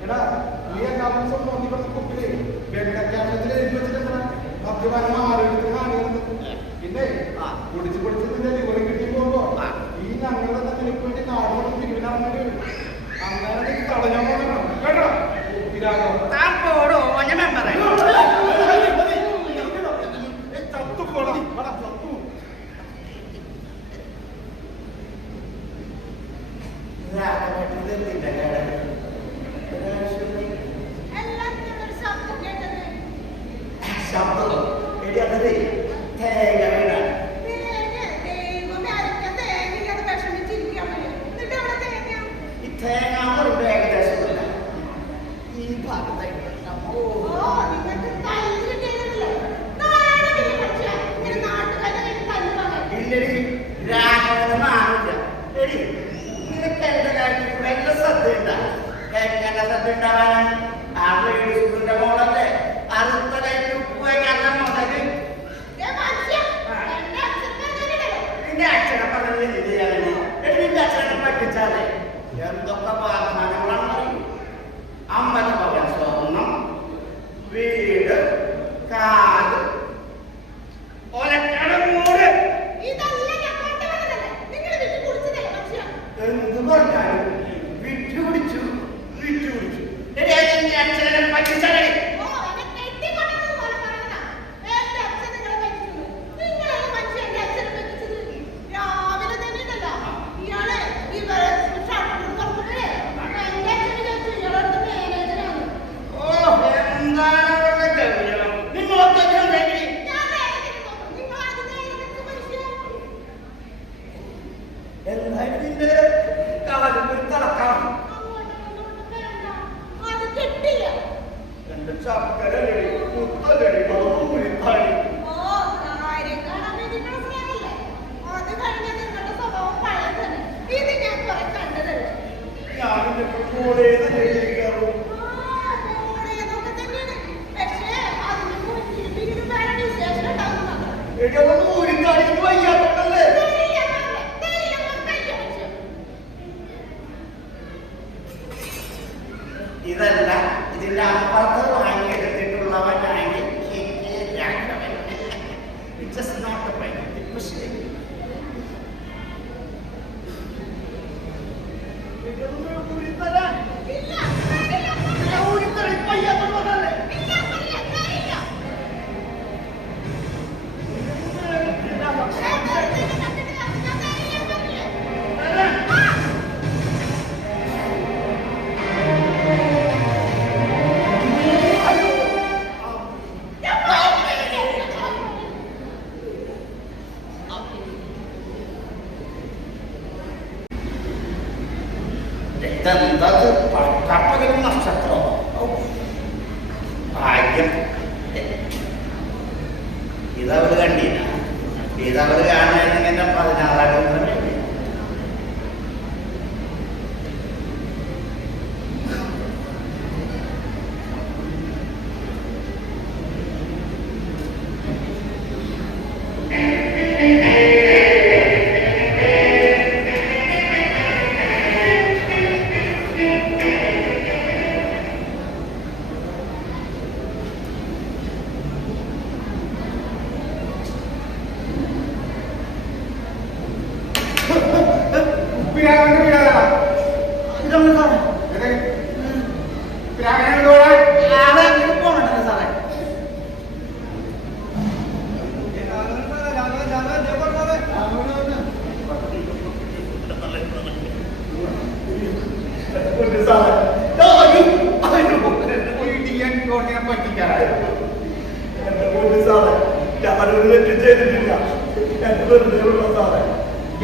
എടാ നീ എല്ലാവരും തോന്നിക്കുന്ന കുപ്പിലെ വെണ്ടക്കാമത്തിൽ എഴുതി വെച്ചിട്ട് മദ്യപാനം ആരോഗ്യത്തിന് ഹാനികളെന്ന്. പിന്നെ പൊടിച്ച് പൊടിച്ച് നിന്റെ ലിവർ കിട്ടി പോകുമ്പോ ഈ ഞങ്ങളുടെ നിനക്ക് വേണ്ടി നാടോടും തിരുവിനാണെന്ന് വരും. അങ്ങനെ നീ തടഞ്ഞാൽ പോകണം കേട്ടോ. കുപ്പിലാകോ ചത്തു പോണം. ചത്തു ശബ്ദം എഴുതിയത് തേങ്ങ വീണ ഈ തേങ്ങ ഏകദേശമില്ല ഈ ഭാഗത്തേക്ക്. ഇല്ലടി രാഘവനൊന്നും ആണില്ല. എടി നിനക്ക് എന്റെ കാര്യത്തിൽ വല്ല ശ്രദ്ധയുണ്ട? എങ്ങനെ ശ്രദ്ധ ഉണ്ടാവാനാണ്? ആ വീട് സ്കൂളിന്റെ മോളല്ലേ അറുത്ത കൈക്ക് ഉപ്പ് വയ്ക്കാത്ത മുതല് നിന്റെ അച്ഛനെ പറഞ്ഞത് എന്ത് ചെയ്യാനാണ്? നിന്റെ അച്ഛനെ പഠിപ്പിച്ചാലേ എന്തൊക്കെ വാഗ്ദാനങ്ങളാണെന്ന് അറിയും. 50 പവൻ സ്വർണം, വീട്, കാട്, ഒലക്കടമൂട്, എന്ത് പറഞ്ഞാലും വിറ്റുപിടിച്ചു. നിന്റെ അച്ഛനെ പഠിപ്പിച്ചാലേ പക്ഷേ ഇതല്ല ഇതിന്റെ അപ്പുറത്ത് വാങ്ങിയെടുത്തിട്ടുള്ളവനാണ് Raghavan. It's just not a point. ഇതെന്തത് പട്ടപ്പകലും നക്ഷത്രോ ഭാഗ്യം. ഇതവര് കണ്ടില്ല. ഇതവര് കാണുകയാണെങ്കിൽ എന്റെ 16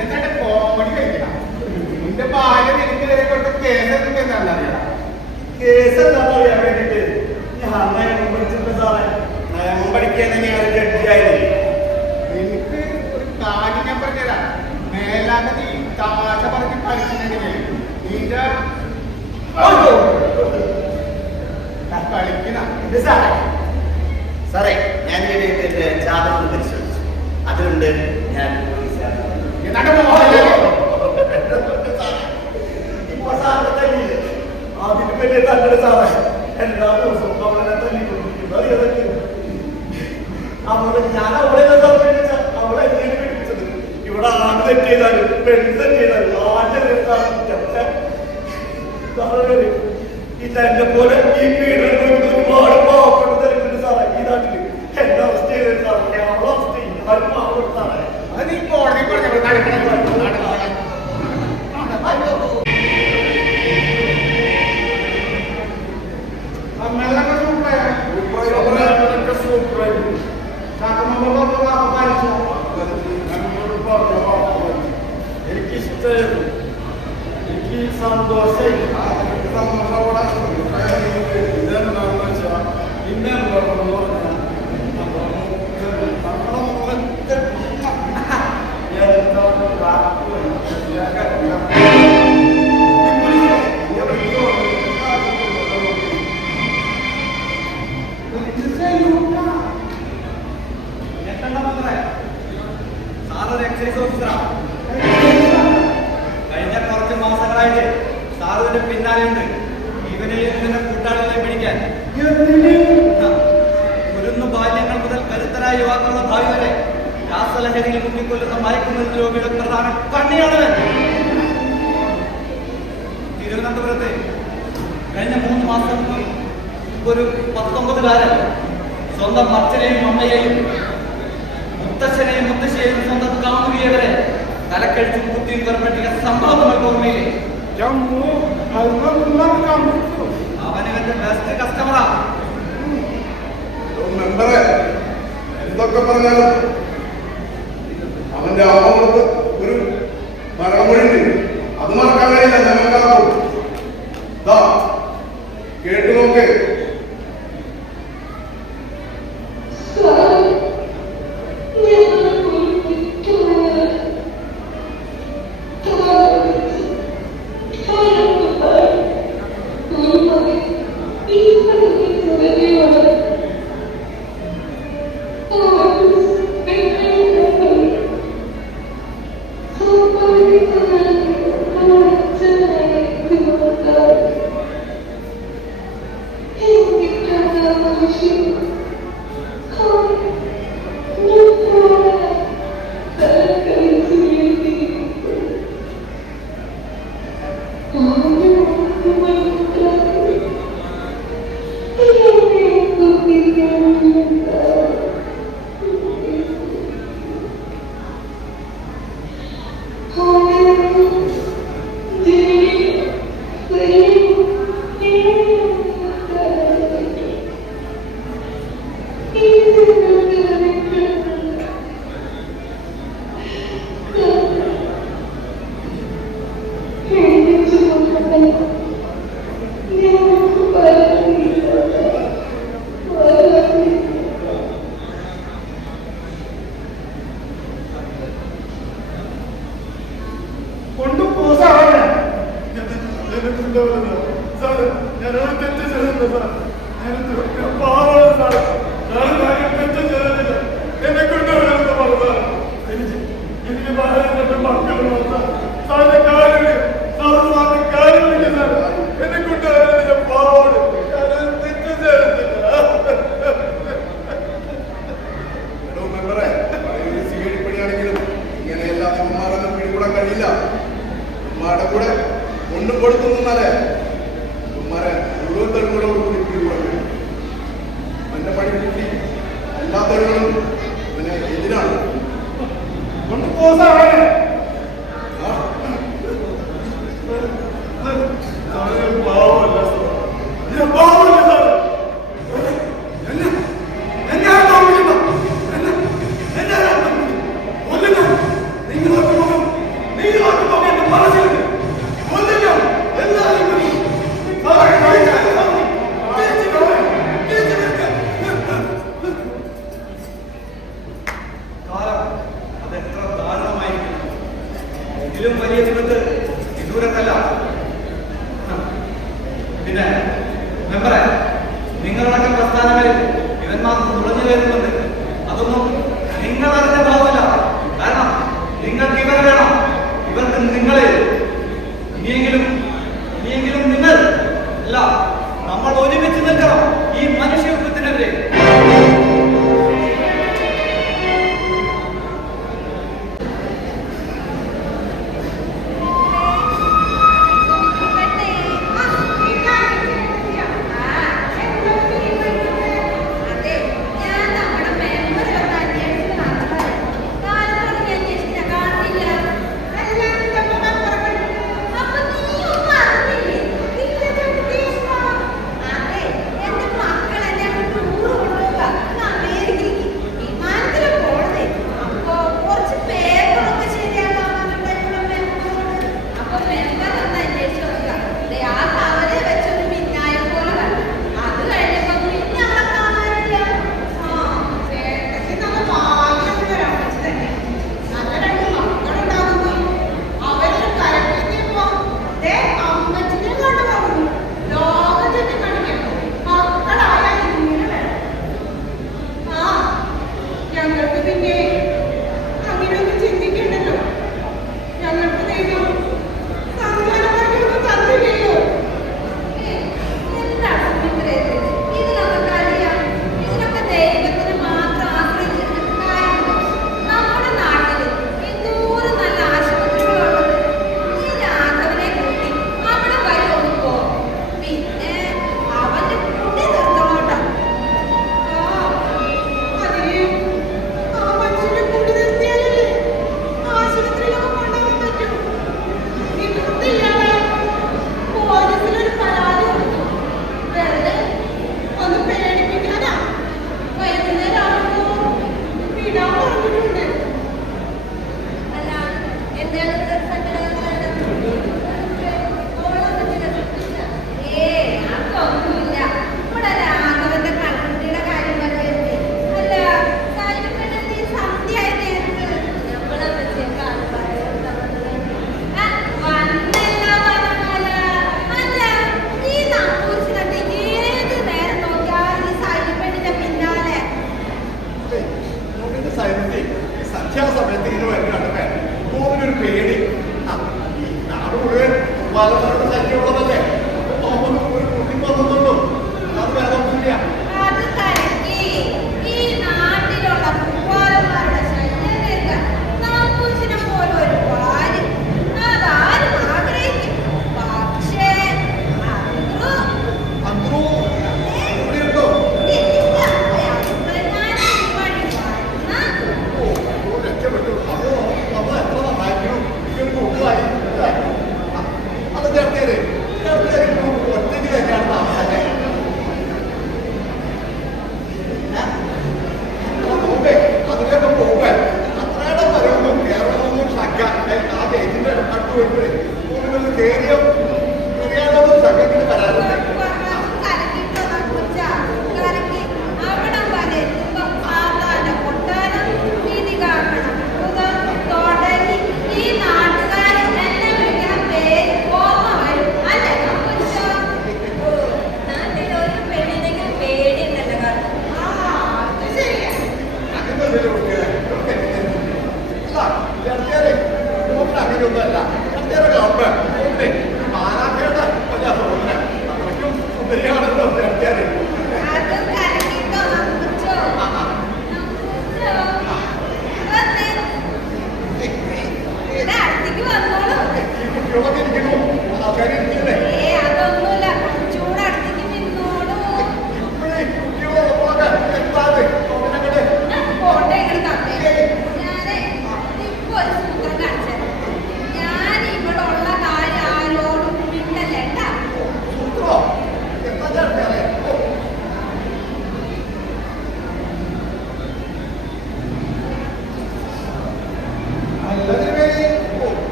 എന്നിട്ട് കോമഡി കഴിക്കണം. നിന്റെ ഭാര്യ നിനക്ക് വരെ കൊണ്ട് കേസ് എന്താ കേസ് എന്താണെന്ന് അറിയാൻ വേണ്ടിട്ട് ഞാൻ നിയമം പഠിച്ചിട്ടുണ്ട് സാറേ. നിയമം പഠിക്കുകയാണെങ്കിൽ ഞാൻ ജഡ്ജിയായിരുന്നു. എനിക്ക് ഒരു കാര്യം ഞാൻ പറഞ്ഞുതരാം. മേലാതെ നീ തമാശ പറഞ്ഞ് കളിച്ചിട്ടുണ്ടെങ്കിൽ നിന്റെ കളിക്കണ സാറേ ഞാൻ ജാതകം പരിശോധിച്ചു. അതുകൊണ്ട് ഞാൻ ഇപ്പൊ സാറിനെ തല്ലിയില്ലേ? അതിന് വലിയ തല്ലട് സാറേ. എല്ലാ ദിവസവും അവളെ തല്ലിക്കൊണ്ടിരിക്കുന്നു. അവളെ ഞാൻ അവളെ അവളെ എങ്ങനെ പഠിപ്പിച്ചത്? ഇവിടെ ആണ് തെറ്റ് ചെയ്താലും പെണ്ണ് തെറ്റ് ചെയ്താലും ഇതെന്നെ പോലെ ഈ പീഡനം ഒരുപാട് പാവപ്പെട്ട തിരക്കുണ്ട് സാറേ ഈ നാട്ടില്. എന്റെ അവസ്ഥ ചെയ്തത് സാറേ അവളെ അവസ്ഥ ആരും പാവപ്പെട്ട സാറേ. അത് നീ കോടതി എനിക്കിഷ്ടമായിരുന്നു. എനിക്ക് സന്തോഷമായി. ഇതെന്താണെന്ന് വെച്ചാൽ പിന്നെ സാറൊരു എക്സൈസ് ഓഫീസറാണ്. കഴിഞ്ഞ കുറച്ച് മാസങ്ങളായിട്ട് സാർ ഇതിന്റെ പിന്നാലെയുണ്ട്. ഇവനെയും ഇതിന്റെ കൂട്ടാളികളെ പിടിക്കാൻ കുരുന്നു ബാല്യങ്ങൾ മുതൽ കരുത്തരായ യുവാക്കളുടെ ഭാവി വരെ രാസലഹരിയിൽ മുങ്ങിക്കൊല്ലുന്ന മയക്കുമരുന്ന് രോഗിയുടെ പ്രധാന കണ്ണിയാണവൻ. തിരുവനന്തപുരത്ത് കഴിഞ്ഞ 3 മാസം ഒരു 19കാരൻ സ്വന്തം അച്ഛനെയും അമ്മയെയും മുത്തശ്ശനെയും മുത്തശ്ശിയെയും സ്വന്തം കാമുകിയെ വരെ തലക്കഴിച്ചും കുത്തിയും പുറപ്പെട്ടിയ സംഭവങ്ങൾ ഓർമ്മയില്ലേ? അവനവന്റെ ബെസ്റ്റ് കസ്റ്റമറാ. മെമ്പറെ എന്തൊക്കെ പറഞ്ഞാലും അവന്റെ അമ്മക്ക് ഒരു മരണമൊഴിണ്ട്. അത് മറക്കാൻ കഴിയില്ല. ഞങ്ങൾക്കാക്കും കേട്ടു നോക്ക്. എന്റെ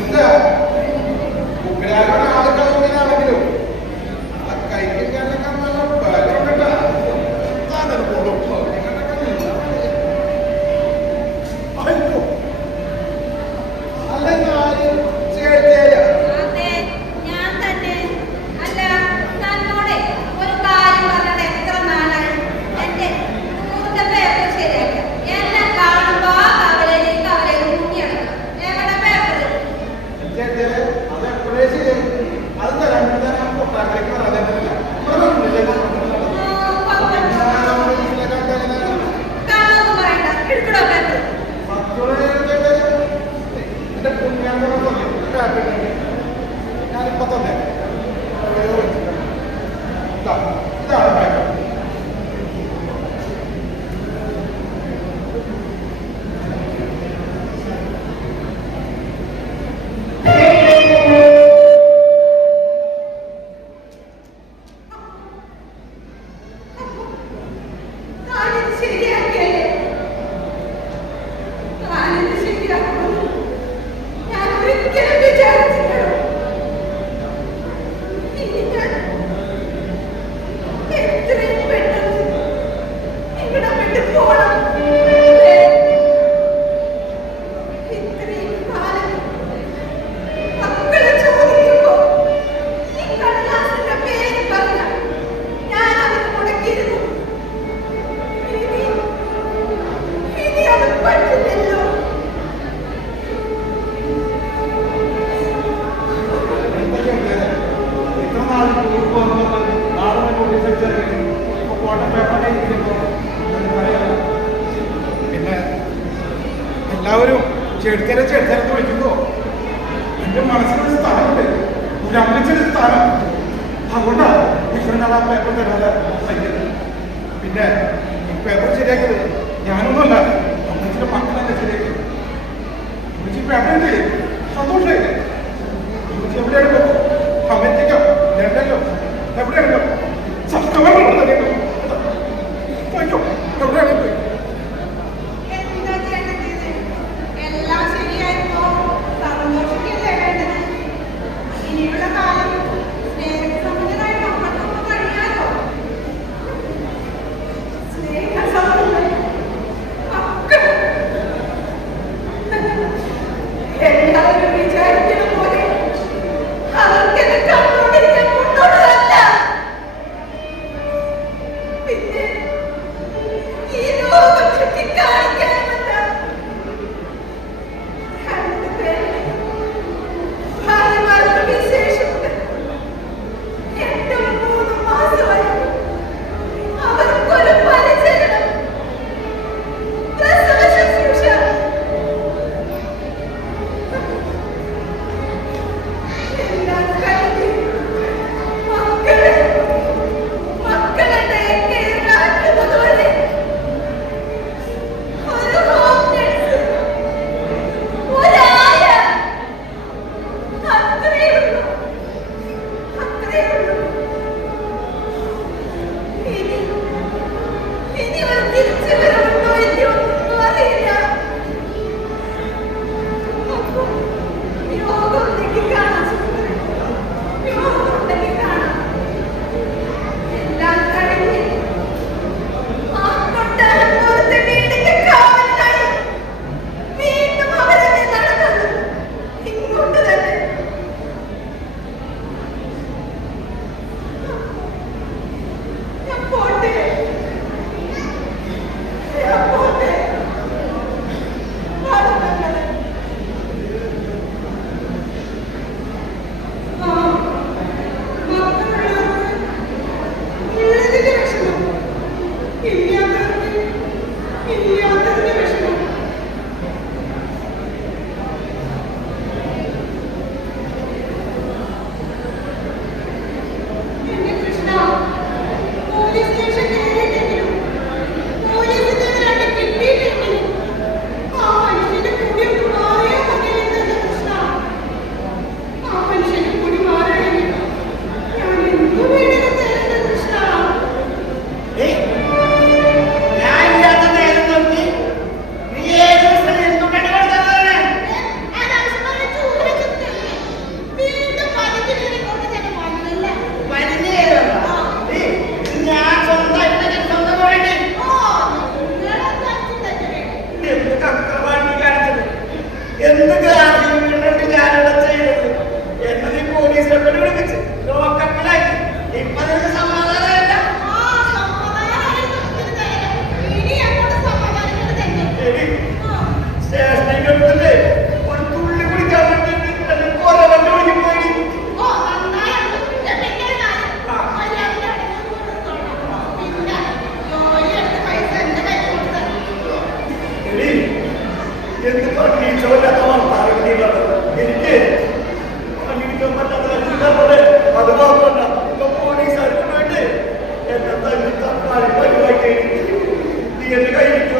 എന്താ ഉഗ്രാരുടെ ആളുകളാണെങ്കിലും ആ കൈക്കാരൊക്കെ നല്ല ബലമുണ്ടാ താനത് പോകും അല്ലെങ്കിൽ ആരും ചേർത്തിയായ അതെ, ഞാൻ തന്നെ. അല്ല, തന്നോടെ ഒരു കാര്യം പറഞ്ഞത് എത്ര നാളായി? എന്റെ ഊറിന്റെ പേപ്പർ ശരിയാക്കാം. എന്നെ കാണുമ്പോ ആ കവലയിൽ മുങ്ങിയാണ്. എവിടെ പേപ്പർ? അത് എപ്പോഴേ ശരി അത് തരാൻ കൊട്ടാരത്തിലേക്ക് പറയാനില്ല കാണാമെന്ന് പറയണ്ട. എടുക്കണോ പേപ്പർ? എന്റെ ഞാനിപ്പോ തന്നെ ഇതാണ് പേപ്പർ ഞാനിത് ശരിയാക്കിയല്ലേ? ഞാനിത് ശരിയാക്കുമെന്ന് ഞാൻ ഒരിക്കലും വിചാരിച്ചിട്ടില്ല. ഇനി ഞാൻ എത്രയും പെട്ടെന്ന് ഇവിടെ വിട്ടു പോകണം. ഇത്രയും കാലം മക്കളെ ചോദിക്കുമ്പോ ഈ കടലാസിന്റെ പേര് പറഞ്ഞ ഞാൻ അവരെ മുടക്കിയിരുന്നു. ഇനി അത് പറ്റില്ലല്ലോ. ഇത്ര നാൾ ടൂർ പോകുന്നത് നാളെ പോലീസ് ഇപ്പൊ കോട്ടയം പേപ്പറിനെ പിന്നെ എല്ലാവരും ചെടുത്തരെ ചെടുത്തരത്ത് വിളിക്കുമ്പോ എന്റെ മനസ്സിലൊരു സ്ഥാനമുണ്ട് ഒരു അമ്മച്ചൊരു സ്ഥാനം അതുകൊണ്ടാണ് ഇത്ര നാൾ ആ പേപ്പർ തരാതെ സഹിക്കുന്നത് പിന്നെ ഈ പേപ്പർ ശരിയാക്കിയത് ഞാനൊന്നുമല്ല അമ്മച്ചിന്റെ മക്കളെന്നെ ശരിയാക്കിയത് അമ്മച്ചി പേപ്പർ ഉണ്ട് സന്തോഷമായി അമ്മച്ചി എവിടെയാണ് പോകും അമേരിക്ക ലണ്ടനിലോ എവിടെയാണല്ലോ എവിടെയാണ് പോയി എന്താ ചെയ്യേണ്ടത്? എല്ലാം ശരിയായപ്പോ സന്തോഷിക്കല്ലേ വേണ്ടത്? ഇനിയുള്ള കാലം സ്നേഹസമ്പന്നരായി നമ്മൾക്കൊപ്പം കഴിയാലോ. സ്നേഹസമ്പന്നൻ മക്കൾ. എല്ലാവരും വിചാരിക്കുന്ന പോലെ അവർക്കെന്നെ കണ്ടുകൊണ്ടിരിക്കാൻ കൊണ്ടുള്ളതല്ല. പിന്നെ ഈ ലോകം ചുറ്റിക്കാണിക്കാമെന്ന് രണ്ടുപേരുടെ ഭാര്യമാർക്ക് വിശേഷമുണ്ട്. 8-3 മാസമായി അവർക്കൊരു പരിചരണം, പ്രസവ ശുശ്രൂഷ. എന്ത് കാര്യം ഞാനിവിടെ ചെയ്തത്? എന്നത് ഈ പോലീസിനെ കൊണ്ട് വിളിപ്പിച്ച് ലോക്കപ്പിലാക്കി. ഇപ്പൊ നിനക്ക് സമാധാനമല്ല. സ്റ്റേഷനിൽ എടുത്തില്ലേ ഒരു തുള്ളി കുടിക്കാൻ വേണ്ടിയിട്ട് കുറെ വണ്ടി വിളിക്കും പോയി. എന്ത് പണിയിച്ചോല്ലാത്ത വാർത്താറുള്ളത് എനിക്ക് പണിയിക്കാൻ പറ്റാത്ത പോലെ അത് മാത്രമല്ല ഇപ്പൊ പോലീസുകാർക്ക് വേണ്ടി എന്നെ തന്നെ തക്കാളി പരിപാടി നീ എന്റെ കയ്യിലേക്ക്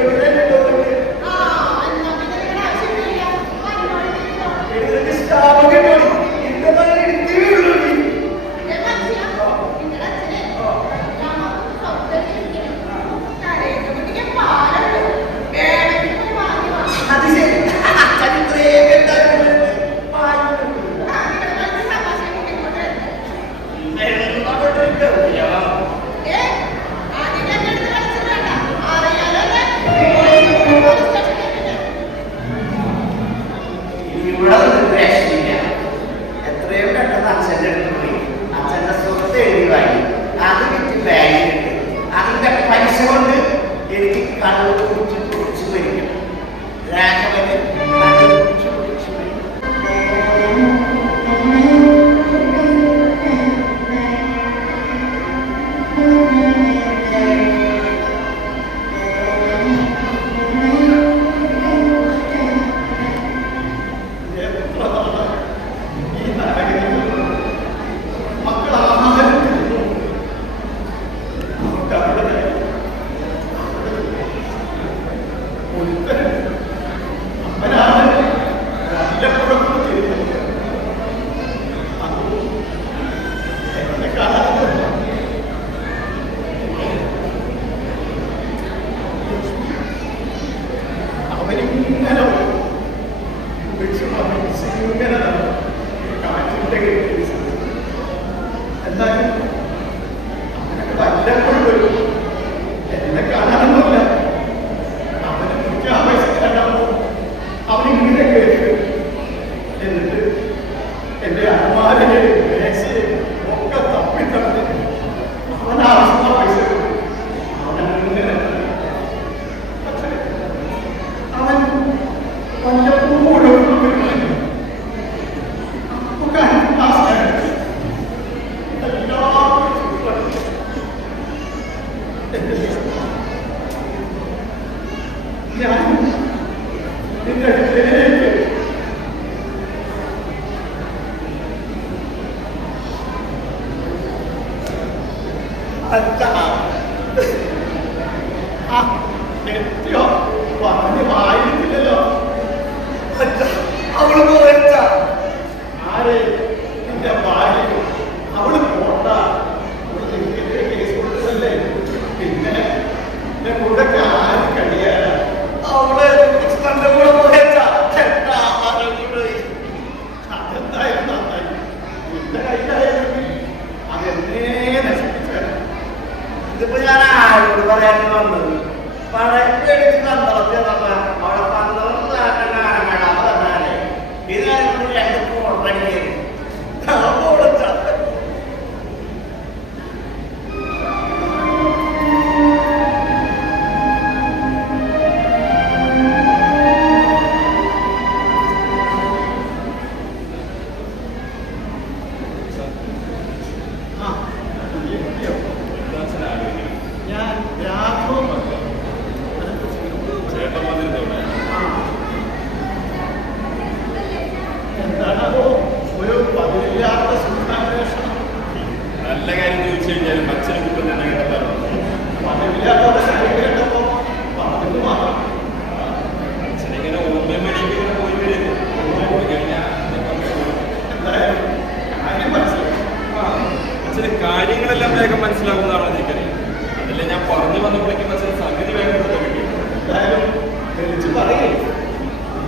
കാര്യങ്ങളെല്ലാം വേഗം മനസ്സിലാകുന്നതാണ് എനിക്കറിയാം. അതല്ലേ ഞാൻ പറഞ്ഞു വന്നപ്പോഴേക്കും സംഗതി വേഗം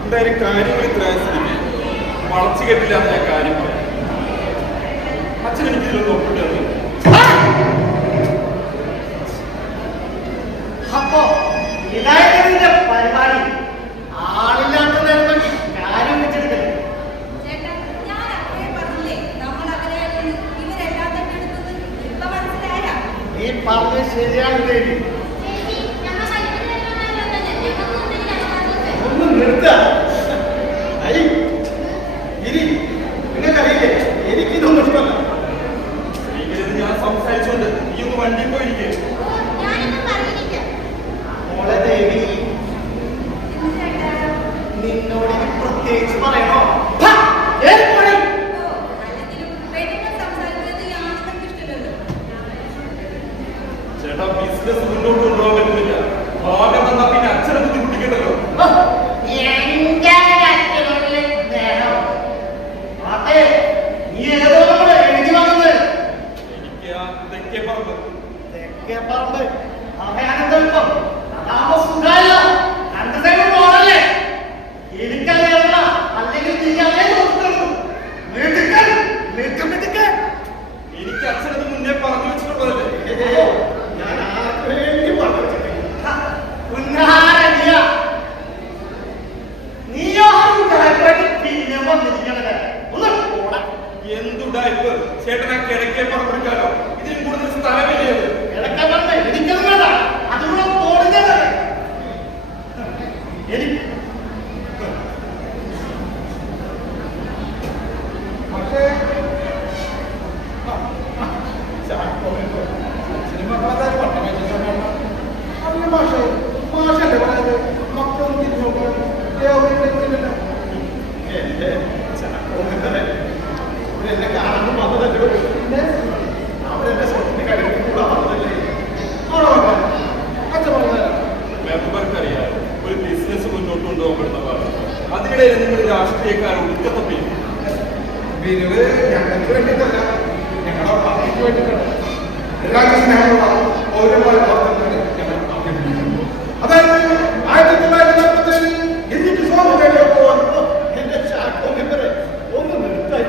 എന്തായാലും കാര്യങ്ങൾ ഇത്ര വളച്ചു കെട്ടില്ലാത്ത ഞാൻ കാര്യം പറയാം. അച്ഛൻ എനിക്ക് ഇതിലൊന്നും ഒപ്പിട്ടത് അപ്പോ ഇതായിരുന്നു പരിപാടി. ആളില്ലാത്ത നേരത്തെ കാര്യം പ്രത്യേകിച്ച് പറയണോ? ഏർപ്പെടും. ഓ, അല്ലെങ്കിലും പെണ്ണുങ്ങൾ സംസാരിക്കുന്നത് ഈ ആണുങ്ങൾക്ക് ഇഷ്ടമല്ലല്ലോ. ചേട്ടാ ബിസിനസ് മുന്നോട്ട് കൊണ്ടുപോകാൻ പറ്റുന്നില്ല. ഭാഗം തന്നാ പിന്നെ അച്ഛനെ ബുദ്ധിമുട്ടിക്കണ്ടല്ലോ. എന്റെ അച്ഛനുള്ള നേരം അതെ നീ ഏതോ നമ്മളെ എഴുതി വന്നത് എനിക്ക് ആ തെക്കേ പറമ്പ് തെക്കേ പറമ്പ് അവയാനെന്തൽപ്പം അതാകുമ്പോ സുഖമല്ലോ. രണ്ട് സൈഡ് പോകല്ലേ. എനിക്കറിയാമല്ല, അല്ലെങ്കിൽ നീ അതേ നോക്കുന്നു. എനിക്ക് അച്ഛനത് മുന്നേ പറഞ്ഞു വെച്ചിട്ടുള്ളതല്ലേ. ഞാൻ ആർക്ക് വേണ്ടി പറഞ്ഞു വെച്ചിട്ടില്ല. ഉന്നാരടിയ നീയോ പിന്നെ വന്നിരിക്കണത് ഒന്ന് പോടാ. എന്തുണ്ടായിപ്പ് ചേട്ടനാ കിഴക്കേ പറമ്പെടുക്കാനോ? ഇതിന് കൂടുതൽ സ്ഥലമില്ലേ? കിഴക്കേ പറമ്പ് എനിക്കത് വേണ്ട. അതുകൂടെ തോടുന്നത് എനിക്ക് പക്ഷേ മാഷല്ലേ പറയുന്നത് മക്കളൊന്നും തിരിഞ്ഞു നോക്കണം. എന്റെ ചാക്കോമെന്നേ എന്നെ കാണാൻ വന്നതല്ലോ. പിന്നെ അവരെന്റെ സ്വത്തിന് കഴിവ് കൂടാ വന്നതല്ലേ. അച്ഛൻ പറഞ്ഞ മെമ്പർക്കറിയാം ഒരു ബിസിനസ് മുന്നോട്ട് കൊണ്ടുപോകപ്പെടുന്നതാണ്. അതിനിടയിൽ നിങ്ങൾ രാഷ്ട്രീയക്കാർ ഒടുക്കത്തപ്പി ബിരുവ് ഞങ്ങൾക്ക് വേണ്ടിയിട്ടല്ല, ഞങ്ങളുടെ പാർട്ടിക്ക് വേണ്ടിയിട്ടാണ്. എല്ലാവർക്കും സ്നേഹമുള്ള പൗരന്മാരെ പ്രവർത്തനത്തിന് ഞങ്ങൾ അഭ്യർത്ഥിക്കുന്നു. അതായത് 1947 ഇന്ത്യക്ക് സ്വാതന്ത്ര്യം നേടിയപ്പോൾ എന്റെ ചാക്കോ മെമ്പറെ ഒന്ന് നിർത്തായി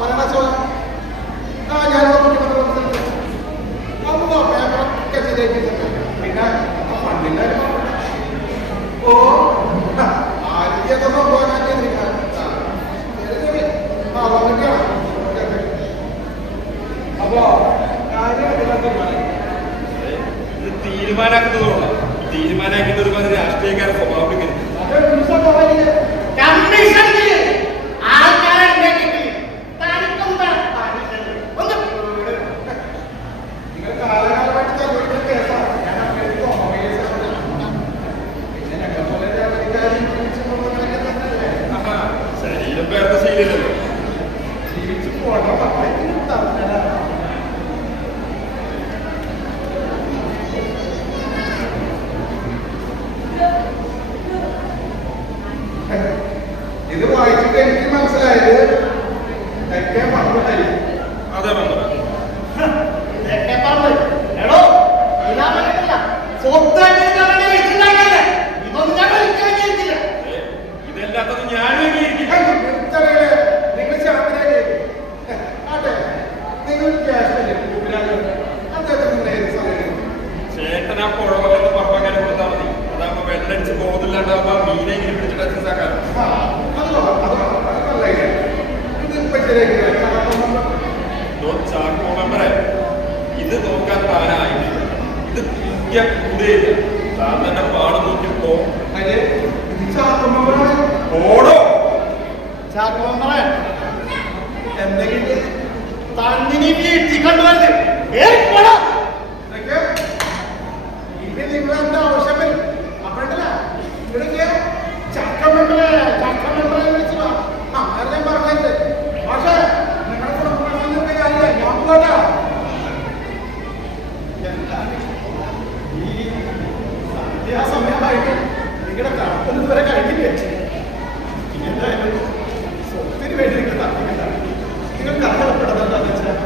ഭരണസഭ ഞാനിവിടെ മുഖ്യമന്ത്രി അമ്മ പേപ്പറൊക്കെ ശരിയാക്കിയിട്ടുണ്ട്. പിന്നെ ഫണ്ടിന്റെ ഓ ആദ്യത്തെ സംഭവം ഞാൻ ചെയ്തിരിക്കാം. വന്നിട്ടാണ് അപ്പോ ഇത് തീരുമാനാക്കുന്നതോടെ തീരുമാനാക്കുന്ന ഒരുപാട് രാഷ്ട്രീയക്കാരെ സ്വഭാവം കമ്മീഷനിൽ ആൾക്കാരെ ഉണ്ടാക്കിയിട്ട് തനിക്കും ഒന്ന് നിങ്ങൾ കാലകാലമായിട്ട് ചെലവഴിക്കുന്ന കേസാണ്. ഞാൻ പിന്നെ ഞങ്ങളെ പോലെ രാഷ്ട്രീയക്കാരും ശരീരം പേർന്ന ശൈലിയല്ലോ. ജീവിച്ചു പോകണം. ഇത് വായിച്ചിട്ട് എനിക്ക് മനസ്സിലായത് തെക്കേ പറമ്പ്. അതെ മെമ്പർ. തെക്കേ പറമ്പ് എടോ ഇതാ പറഞ്ഞിട്ടില്ല. സ്വത്തായിട്ട് വെച്ചിട്ടുണ്ടാക്കല്ലേ. ഇതൊന്നും ഞാൻ കഴിക്കാനില്ല. ഇതല്ലാത്തത് ഞാനും അംഗീകരിക്കും. നിങ്ങൾ ശാന്തരായി ആട്ടെ. നിങ്ങൾ ക്യാഷല്ലേ അദ്ദേഹത്തിന് നിങ്ങൾ ഏത് സമയം ചേട്ടനാ പുഴവല്ലെന്ന് പറമ്പങ്ങനെ കൊടുത്താൽ മതി. അതാകുമ്പോ വെള്ളടിച്ച് പോകുന്നില്ലാണ്ടാവുമ്പോ മീനെ ഇങ്ങനെ പിടിച്ചിട്ട് അച്ഛനാക്കാൻ. ചാക്കോ മെമ്പറെ ഇത് നോക്കാൻ താനായില്ല. ഇത് കുടിക്കാൻ കൂടെയില്ല. താൻ തന്നെ പാട് നോക്കിപ്പോ ഓടോ. ചാക്കോ മെമ്പറെ എന്തെങ്കിലും തന്നിനി വീട്ടിൽ കൊണ്ടുവരുന്നത് ഏർപ്പെടാം. ഇത് നിങ്ങൾ എന്താ ആവശ്യം വരും? അപ്പോഴല്ല ഇവിടേക്ക് ചക്കമെമ്പറെ വിളിച്ചതാ. ഞാൻ പറഞ്ഞത് പക്ഷേ നിങ്ങളുടെ കുടുംബത്തിന്റെ കാര്യമില്ല. ഞാൻ പോകട്ടാ. ഈ സന്ധ്യാസമയമായിട്ട് നിങ്ങളുടെ കടത്തൊന്നും ഇതുവരെ കഴിഞ്ഞില്ലേ? എന്തായാലും സ്വത്തിന് വേണ്ടി നിങ്ങൾ തർക്കിക്കണ്ട. നിങ്ങൾ കർമ്മപ്പെടുന്നതെന്താണെന്ന് വെച്ചാൽ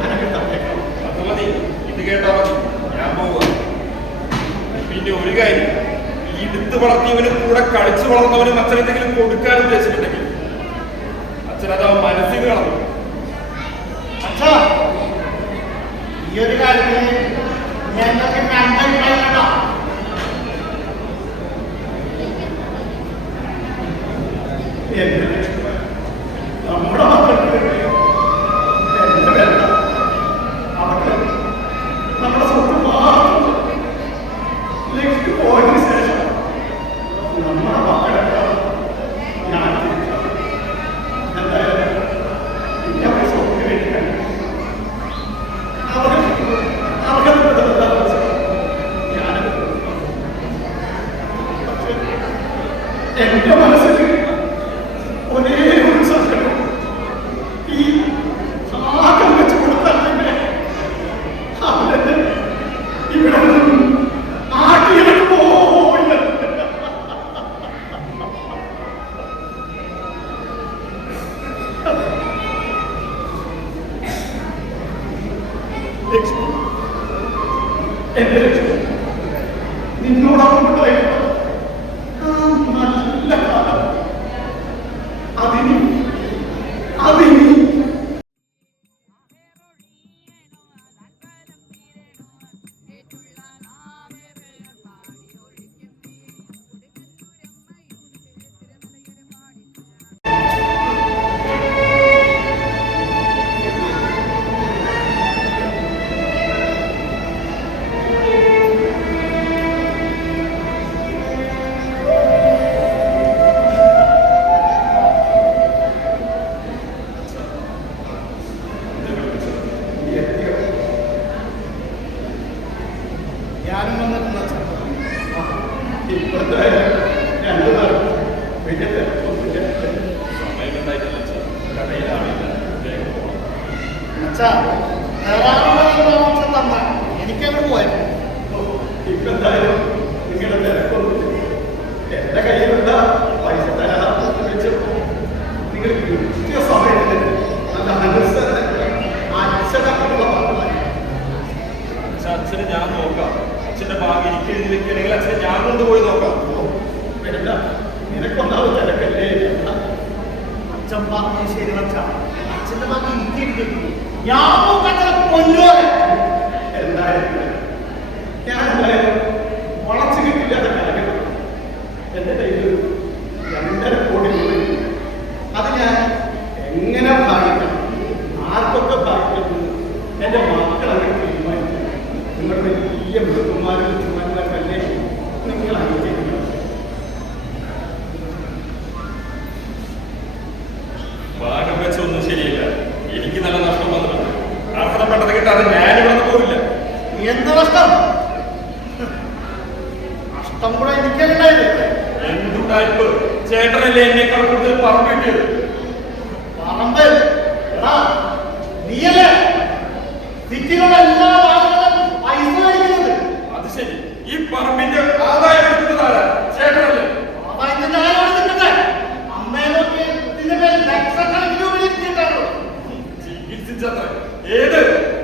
ഞാനൊക്കെ തർക്കിക്കാം. അത് മതി. ഇത് കേട്ടാ മതി. ഞാൻ പോവുക. പിന്നെ ഒരു കാര്യം, ഈ എടുത്ത് വളർത്തിയവനും കൂടെ കളിച്ചു വളർന്നവനും അച്ഛനെന്തെങ്കിലും കൊടുക്കാൻ ഉദ്ദേശിച്ചിട്ടുണ്ടെങ്കിൽ അച്ഛനത് മനസ്സിൽ കളഞ്ഞു. അച്ഛാ ഈ ഒരു കാര്യത്തിന് ഞങ്ങൾക്ക് രണ്ടഭിപ്രായമുണ്ടോ? നമ്മുടെ മക്കൾക്ക് എന്റെ വേണ്ട. അവർക്ക് നമ്മുടെ സ്വത്ത് മാത്രം ലക്ഷ്യം പോയതിനു ശേഷം നമ്മുടെ മക്കളെ ഞാൻ എന്തായാലും പിന്നെ അവർ സ്വത്തിന് വേണ്ടി അവർക്ക് എന്റെ ലക്ഷ്യം നിന്നോടൊപ്പം ഉണ്ടായിരുന്നു നല്ല കാലം അതിനി ഞാനും വന്നിട്ടുള്ള ഇപ്പോഴത്തെ രണ്ടു പേർക്കും വലിയ തിരക്കൊന്നുമില്ല. സമയമുണ്ടായിട്ടില്ല അച്ഛാ. കടയിലാണില്ല. വേഗം പോണം. അച്ഛാ, തന്ന എനിക്കങ്ങോട്ട് പോയത് ഇപ്പൊ എന്തായാലും നിങ്ങളുടെ തിരക്കൊന്നുമില്ല. എന്റെ കയ്യിലുള്ള പൈസ തരാമെന്ന് വെച്ചപ്പോ നിങ്ങൾ കൃത്യസമയത്ത് നല്ല അനുസരണ അച്ഛനൊക്കെ അച്ഛനെ ഞാൻ നോക്കാം. അച്ഛന്റെ ഭാഗം എനിക്ക് എഴുതി വെക്കണമെങ്കിൽ അച്ഛനെ ഞാൻ കൊണ്ടുപോയി നോക്കാം. വേണ്ട, നിനക്കൊന്നാവും തിരക്കല്ലേ. അച്ഛൻ പറഞ്ഞു ശരി വച്ച അച്ഛന്റെ ഭാഗം എനിക്ക് ഞാൻ കൊണ്ടുപോകാൻ എന്തായാലും ഞാൻ എന്തായാലും വളച്ചു കിട്ടില്ലാത്ത കാര്യം എന്റെ കയ്യിൽ 2.5 കോടി രൂപ. അത് ഞാൻ എങ്ങനെ ഭാഗിക്കണം, ആർക്കൊക്കെ ഭാഗിക്കണം എന്റെ മക്കളെ തീരുമാനിക്കും. നിങ്ങളുടെ വലിയ ബഹുമാനും ചുമതലക്കല്ലേ നിങ്ങൾ അംഗീകരിക്കണം. ഭാഗം വെച്ചൊന്നും ശരിയില്ല. എനിക്ക് നല്ല നഷ്ടം വന്നിട്ടുണ്ട്. അർഹതപ്പെട്ടത് കിട്ടാതെ ഞാനിവിടെ പോവില്ല. എന്ത് നഷ്ടം? നഷ്ടം കൂടെ എനിക്കുണ്ടായില്ലേ? എന്തുണ്ടായിപ്പ്? ചേട്ടനല്ലേ എന്നെക്കാൾ കൂടുതൽ പറമ്പ് കിട്ടിയത്. പറമ്പ് നീയല്ലേ സിറ്റികളുടെ എല്ലാ ഭാഗങ്ങളും പൈസ കഴിക്കുന്നത്? അത് ശരി. ഈ പറമ്പിന്റെ ആദായം എടുക്കുന്നതാരാ? ചേട്ടനല്ലേ? ആദായത്തിന്റെ ആരോട് നിൽക്കട്ടെ? അമ്മയെ നോക്കി ഇതിന്റെ മേൽ ലക്ഷക്കണക്കിന് രൂപ ഇരിക്കുന്നുണ്ടല്ലോ. ചികിത്സിച്ചത്ര ഏത്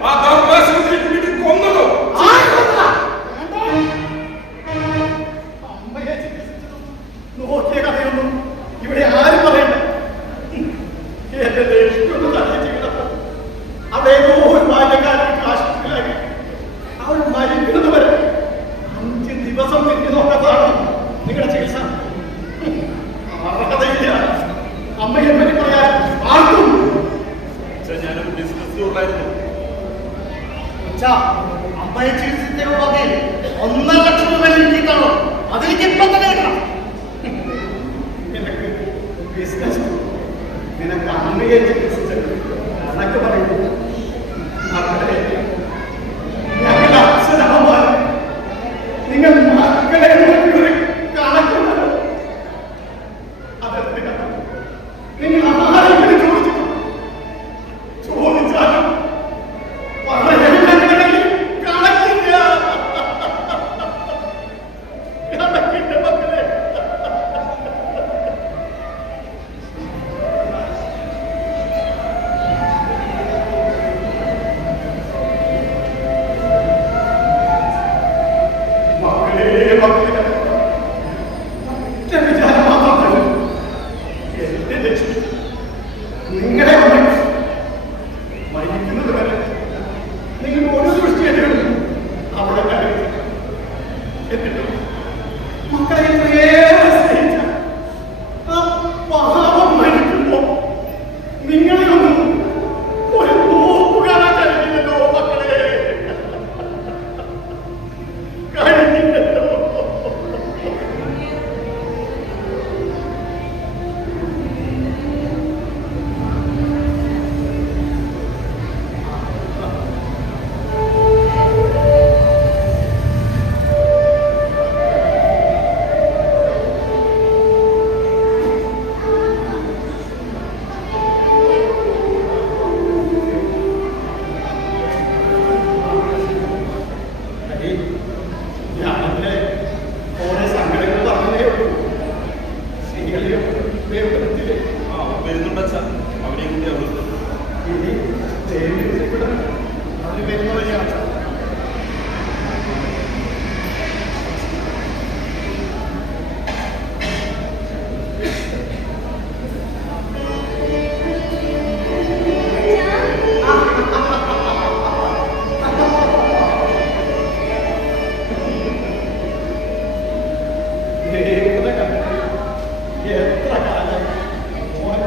ആ ധർമാശുപത്രി കൂടി കൊന്നതോ? അമ്മയെ ചികിത്സിച്ചതും നോക്കിയ കഥയൊന്നും ഇവിടെ ആരും പറയണ്ട. എന്റെ ദേഷ്യമൊന്നും അറിയിച്ചിരുന്നപ്പോ അവിടെ ഒരു ബാല്യക്കാരൻ ആശുപത്രിയിലാക്കി അവൾ മരിക്കുന്നത് വരെ 5 ദിവസം തിരിഞ്ഞു നോക്കാത്തതാണ് നിങ്ങളുടെ ചികിത്സ. അർഹതയില്ല അമ്മയെ പറ്റി പറയാൻ ആർക്കും. ഞാനൊരു ബിസിനസ് ഉണ്ടായിരുന്നു. അമ്മയെ ചികിത്സിച്ച വകയിൽ 1.5 ലക്ഷം രൂപ കിട്ടിയിട്ടാണോ? അതെനിക്ക് ഇപ്പൊ തന്നെ കിട്ടണം. നിനക്ക് ബിസിനസ്, നിനക്ക് അമ്മയെ ചികിത്സിച്ചത് കണക്ക് പറയുന്നു. ഞങ്ങൾ അച്ഛനമ്മമാർ നിങ്ങൾ മക്കളെ നോക്കിയൊരു കണക്കുണ്ടല്ലോ. അതെന്തിനാ നിങ്ങൾ ആരെങ്കിലും ചോദിച്ചാലും പറയാൻ കണക്കില്ല. കണക്കിന്റെ മക്കളെ നിങ്ങളെ മരിക്കുന്നത് വരെ നിങ്ങൾ ഒരു ദൃഷ്ടിയും അവിടെ എന്നിട്ട് മക്കളെ എത്രയേറെ സ്നേഹിച്ച ആ പാപം മരിക്കുമ്പോ നിങ്ങളെയൊന്നും ഒരു നോക്കു കാണാൻ കഴിയില്ലല്ലോ മക്കളെ. കഴിഞ്ഞില്ലല്ലോ. ഞാനെന്റെ ഓരോ സങ്കടങ്ങൾ പറഞ്ഞേ ഉള്ളൂ. സ്ത്രീകളെയോ വേണ്ടത്തില്ലേ? വരുന്നുണ്ടച്ചാ. അവനെ കൂടി അവർക്ക് ഇനി അവര് വരുന്നവരെയാണ്. വേഗത കണ്ടിട്ട് എത്ര കാലം മോൻ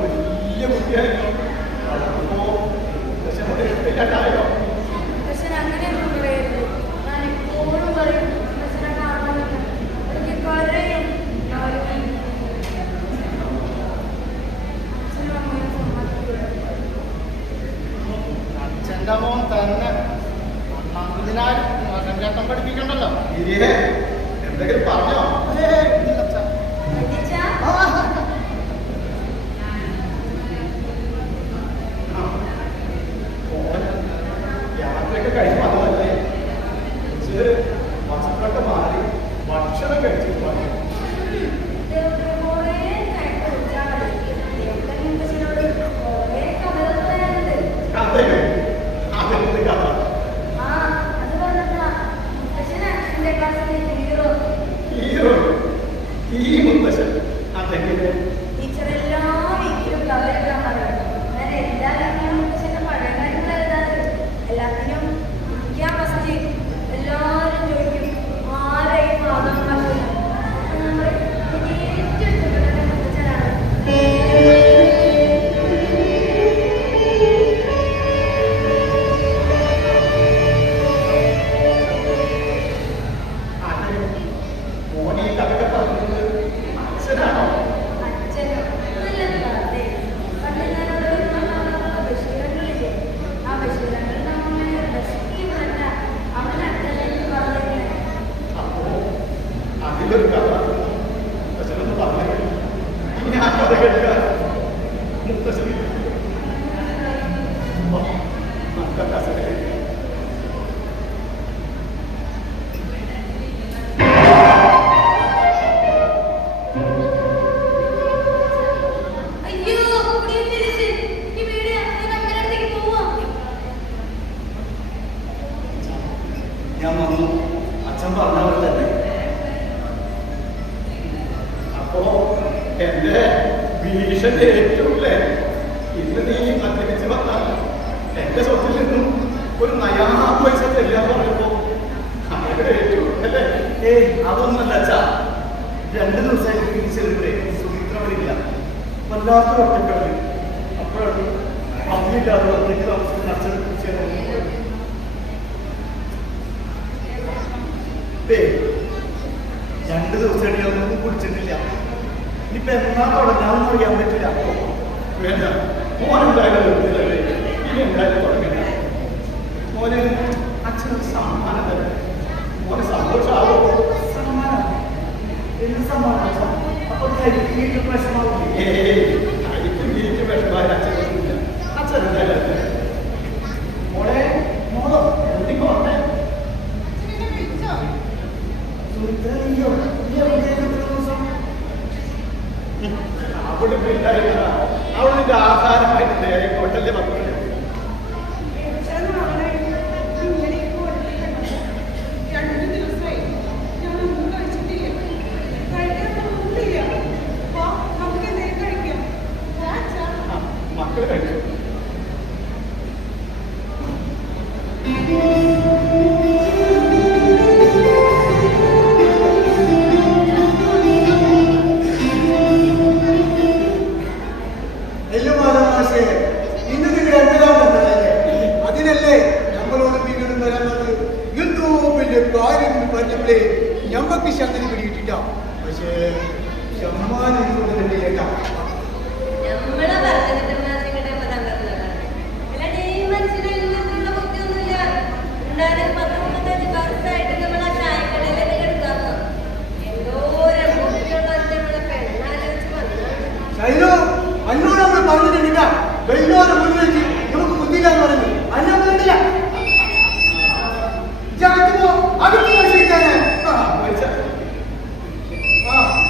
വലിയ കുട്ടിയായിരുന്നു. അപ്പോ എത്തില്ലാണ്ടായോ? പക്ഷെ അങ്ങനെയൊന്നും പറയരുത്. ഞാൻ എപ്പോഴും പറയും പക്ഷെ കാണണമെന്ന്. എനിക്ക് കരയും. അച്ഛനും അമ്മയും സമ്മതിക്കില്ല. അച്ഛൻ്റെ മോൻ തന്നെ ഒന്നാമതിനാൽ മകൻചേട്ടൻ പഠിപ്പിക്കണ്ടല്ലോ. ഇരിയേ, എന്തെങ്കിലും പറഞ്ഞോ? അച്ഛാ, യാത്രയൊക്കെ കഴിഞ്ഞ് വന്നതല്ലേ, വസ്ത്രമൊക്കെ മാറി ഭക്ഷണം കഴിച്ചിട്ട് പറഞ്ഞു. കുറേ നേരം കുടിച്ചാൽ മതി. ദേവതൻ മുത്തശ്ശനോട് കുറേ കഥകൾ പറയാനുണ്ട്. കഥയോ? അതെന്ത് കഥ? ആ, അത് പറഞ്ഞതാ. മുത്തശ്ശൻ അച്ഛൻ്റെ ക്ലാസ്സിലെ ഹീറോ. ഹീറോ? ഈ മുത്തശ്ശൻ അതെങ്ങനെ? ടീച്ചർ എല്ലാ വീക്കിലും കഥ എഴുതാൻ പറയും. ഞാൻ എല്ലാ വീക്കിലും മുത്തശ്ശൻ്റെ പഴയ കാര്യങ്ങൾ എഴുതാറ്. എല്ലാത്തിനും ഞാൻ ഫസ്റ്റ്. എല്ലാവരും ചോദിക്കും ആരെയും ആകാൻ പറ്റില്ല. നമ്മൾ ഏറ്റവും ഇഷ്ടപ്പെട്ട മുത്തച്ഛനാണ്. അതെ, മോൻ ഈ കഥയൊക്കെ പറഞ്ഞത് അച്ഛനാണോ? അച്ഛനും നല്ല കഥ. പണ്ട് ഞാനവിടെ ബഷീറങ്ങളില്ലേ, ആ ബഷീറങ്ങൾ നമ്മളെ ബെസ്റ്റ് ഫ്രണ്ടാ. അവൻ അച്ഛനെന്ന് പറഞ്ഞിരുന്നേ. അപ്പോ അതിലൊരു കഥ മുത്തശ്ശനൊന്ന് പറഞ്ഞു. ഇനി ആ കഥ കേൾക്കാൻ മുത്തശ്ശൻ നമുക്ക് കസേര അയ്യോ, ഇവിടെ തിരിച്ച് ഈ വീട് ഞാൻ അമ്മയുടെ അടുത്തേക്ക് പോവാം. ഞാൻ വന്നു. അച്ഛൻ പറഞ്ഞ പോലെ തന്നെ. അപ്പോ എന്റെ ഭീഷണി ഏറ്റവുമില്ലേ? ഇന്ന് നീ മദ്യപിച്ച് വന്നാൽ എന്റെ സ്വത്തിൽ നിന്നും ഒരു നയാ പൈസ തരില്ലാന്ന് പറഞ്ഞപ്പോ അങ്ങനെ ഏറ്റു അല്ലേ? ഏയ് അതൊന്നല്ല അച്ഛാ. 2 ദിവസമായിട്ട് തിരിച്ചെടുത്തേ സുമിത്ര വരില്ല. വല്ലാത്ത ഒറ്റക്കാണ്. അപ്പോഴാണ് അമ്മയില്ലാതെ ഒറ്റയ്ക്ക് താമസിക്കുന്ന അച്ഛനെ കുറിച്ച് ഞാൻ ഓർമ്മ. 2 ദിവസമായിട്ട് ഞാൻ ഒന്നും കുടിച്ചിട്ടില്ല. ഇനിയിപ്പോ എന്നാ തുടങ്ങാമെന്ന് അറിയാൻ പറ്റില്ല. വേണ്ട, മോനുണ്ടായാലും നിർത്തില്ലല്ലേ, ഇനി എന്തായാലും തുടങ്ങില്ല. മോന് അച്ഛനൊരു സമ്മാനം തന്നെ. മോന് സന്തോഷമാവോ? സമ്മാനം? എന്ത് സമ്മാനം അച്ഛാ? അപ്പൊ വീട്ടിൽ പ്രശ്നമാവില്ലേ? അടിക്കും വീട്ടിൽ വിഷമായ അച്ഛനൊന്നുമില്ല. അച്ഛൻ എന്തായാലും മോളെ മോളോ എന്തിങ്ങോ വന്നേ? സുമിത്ര നീയോ? നീ എവിടെയായിരുന്നു ഇത്ര ദിവസം? അവിടെ ഉണ്ടായിരുന്ന അവിടെ നിന്റെ ആധാരമായിട്ട് നേരെ ഹോട്ടലിലെ മക്കളെ മക്കള് കഴിച്ചു. ഇന്ന് നിങ്ങൾ എന്തിനാണ് അതിനല്ലേ നമ്മളോട് പിന്നീട് വരാൻ പറഞ്ഞത്? എന്തോ വലിയ കാര്യം പറഞ്ഞപ്പോഴേ ഞമ്മക്ക് ശക്തി പിടിയിട്ടില്ല. പക്ഷേ സമ്മാനം കേട്ടാ നമ്മളെ പറഞ്ഞിട്ട് നിങ്ങളുടെ പദാർത്ഥങ്ങളാണ്. അല്ലാണ്ട് ഈ മനുഷ്യനെ ഇങ്ങനത്തെയുള്ള ബുദ്ധിയൊന്നുമില്ല. ഉണ്ടാകുന്ന 10-35 വർഷമായിട്ട് നമ്മൾ ആ ചായക്കടയിൽ തന്നെ കിടക്കാറുണ്ട്. എന്തോരം ബുദ്ധിയുള്ള നമ്മളെ പെണ്ണാലോചിച്ച് വന്നതാണ്. ശൈലോ അന്നോട് നമ്മൾ പറഞ്ഞിട്ടില്ല. വെള്ളോരെ മുന്നിൽ വെച്ച് നമുക്ക് ബുദ്ധിയില്ലാന്ന് പറഞ്ഞു. അന്ന വേണ്ടില്ല അടുത്ത് മത്സരിക്കാന്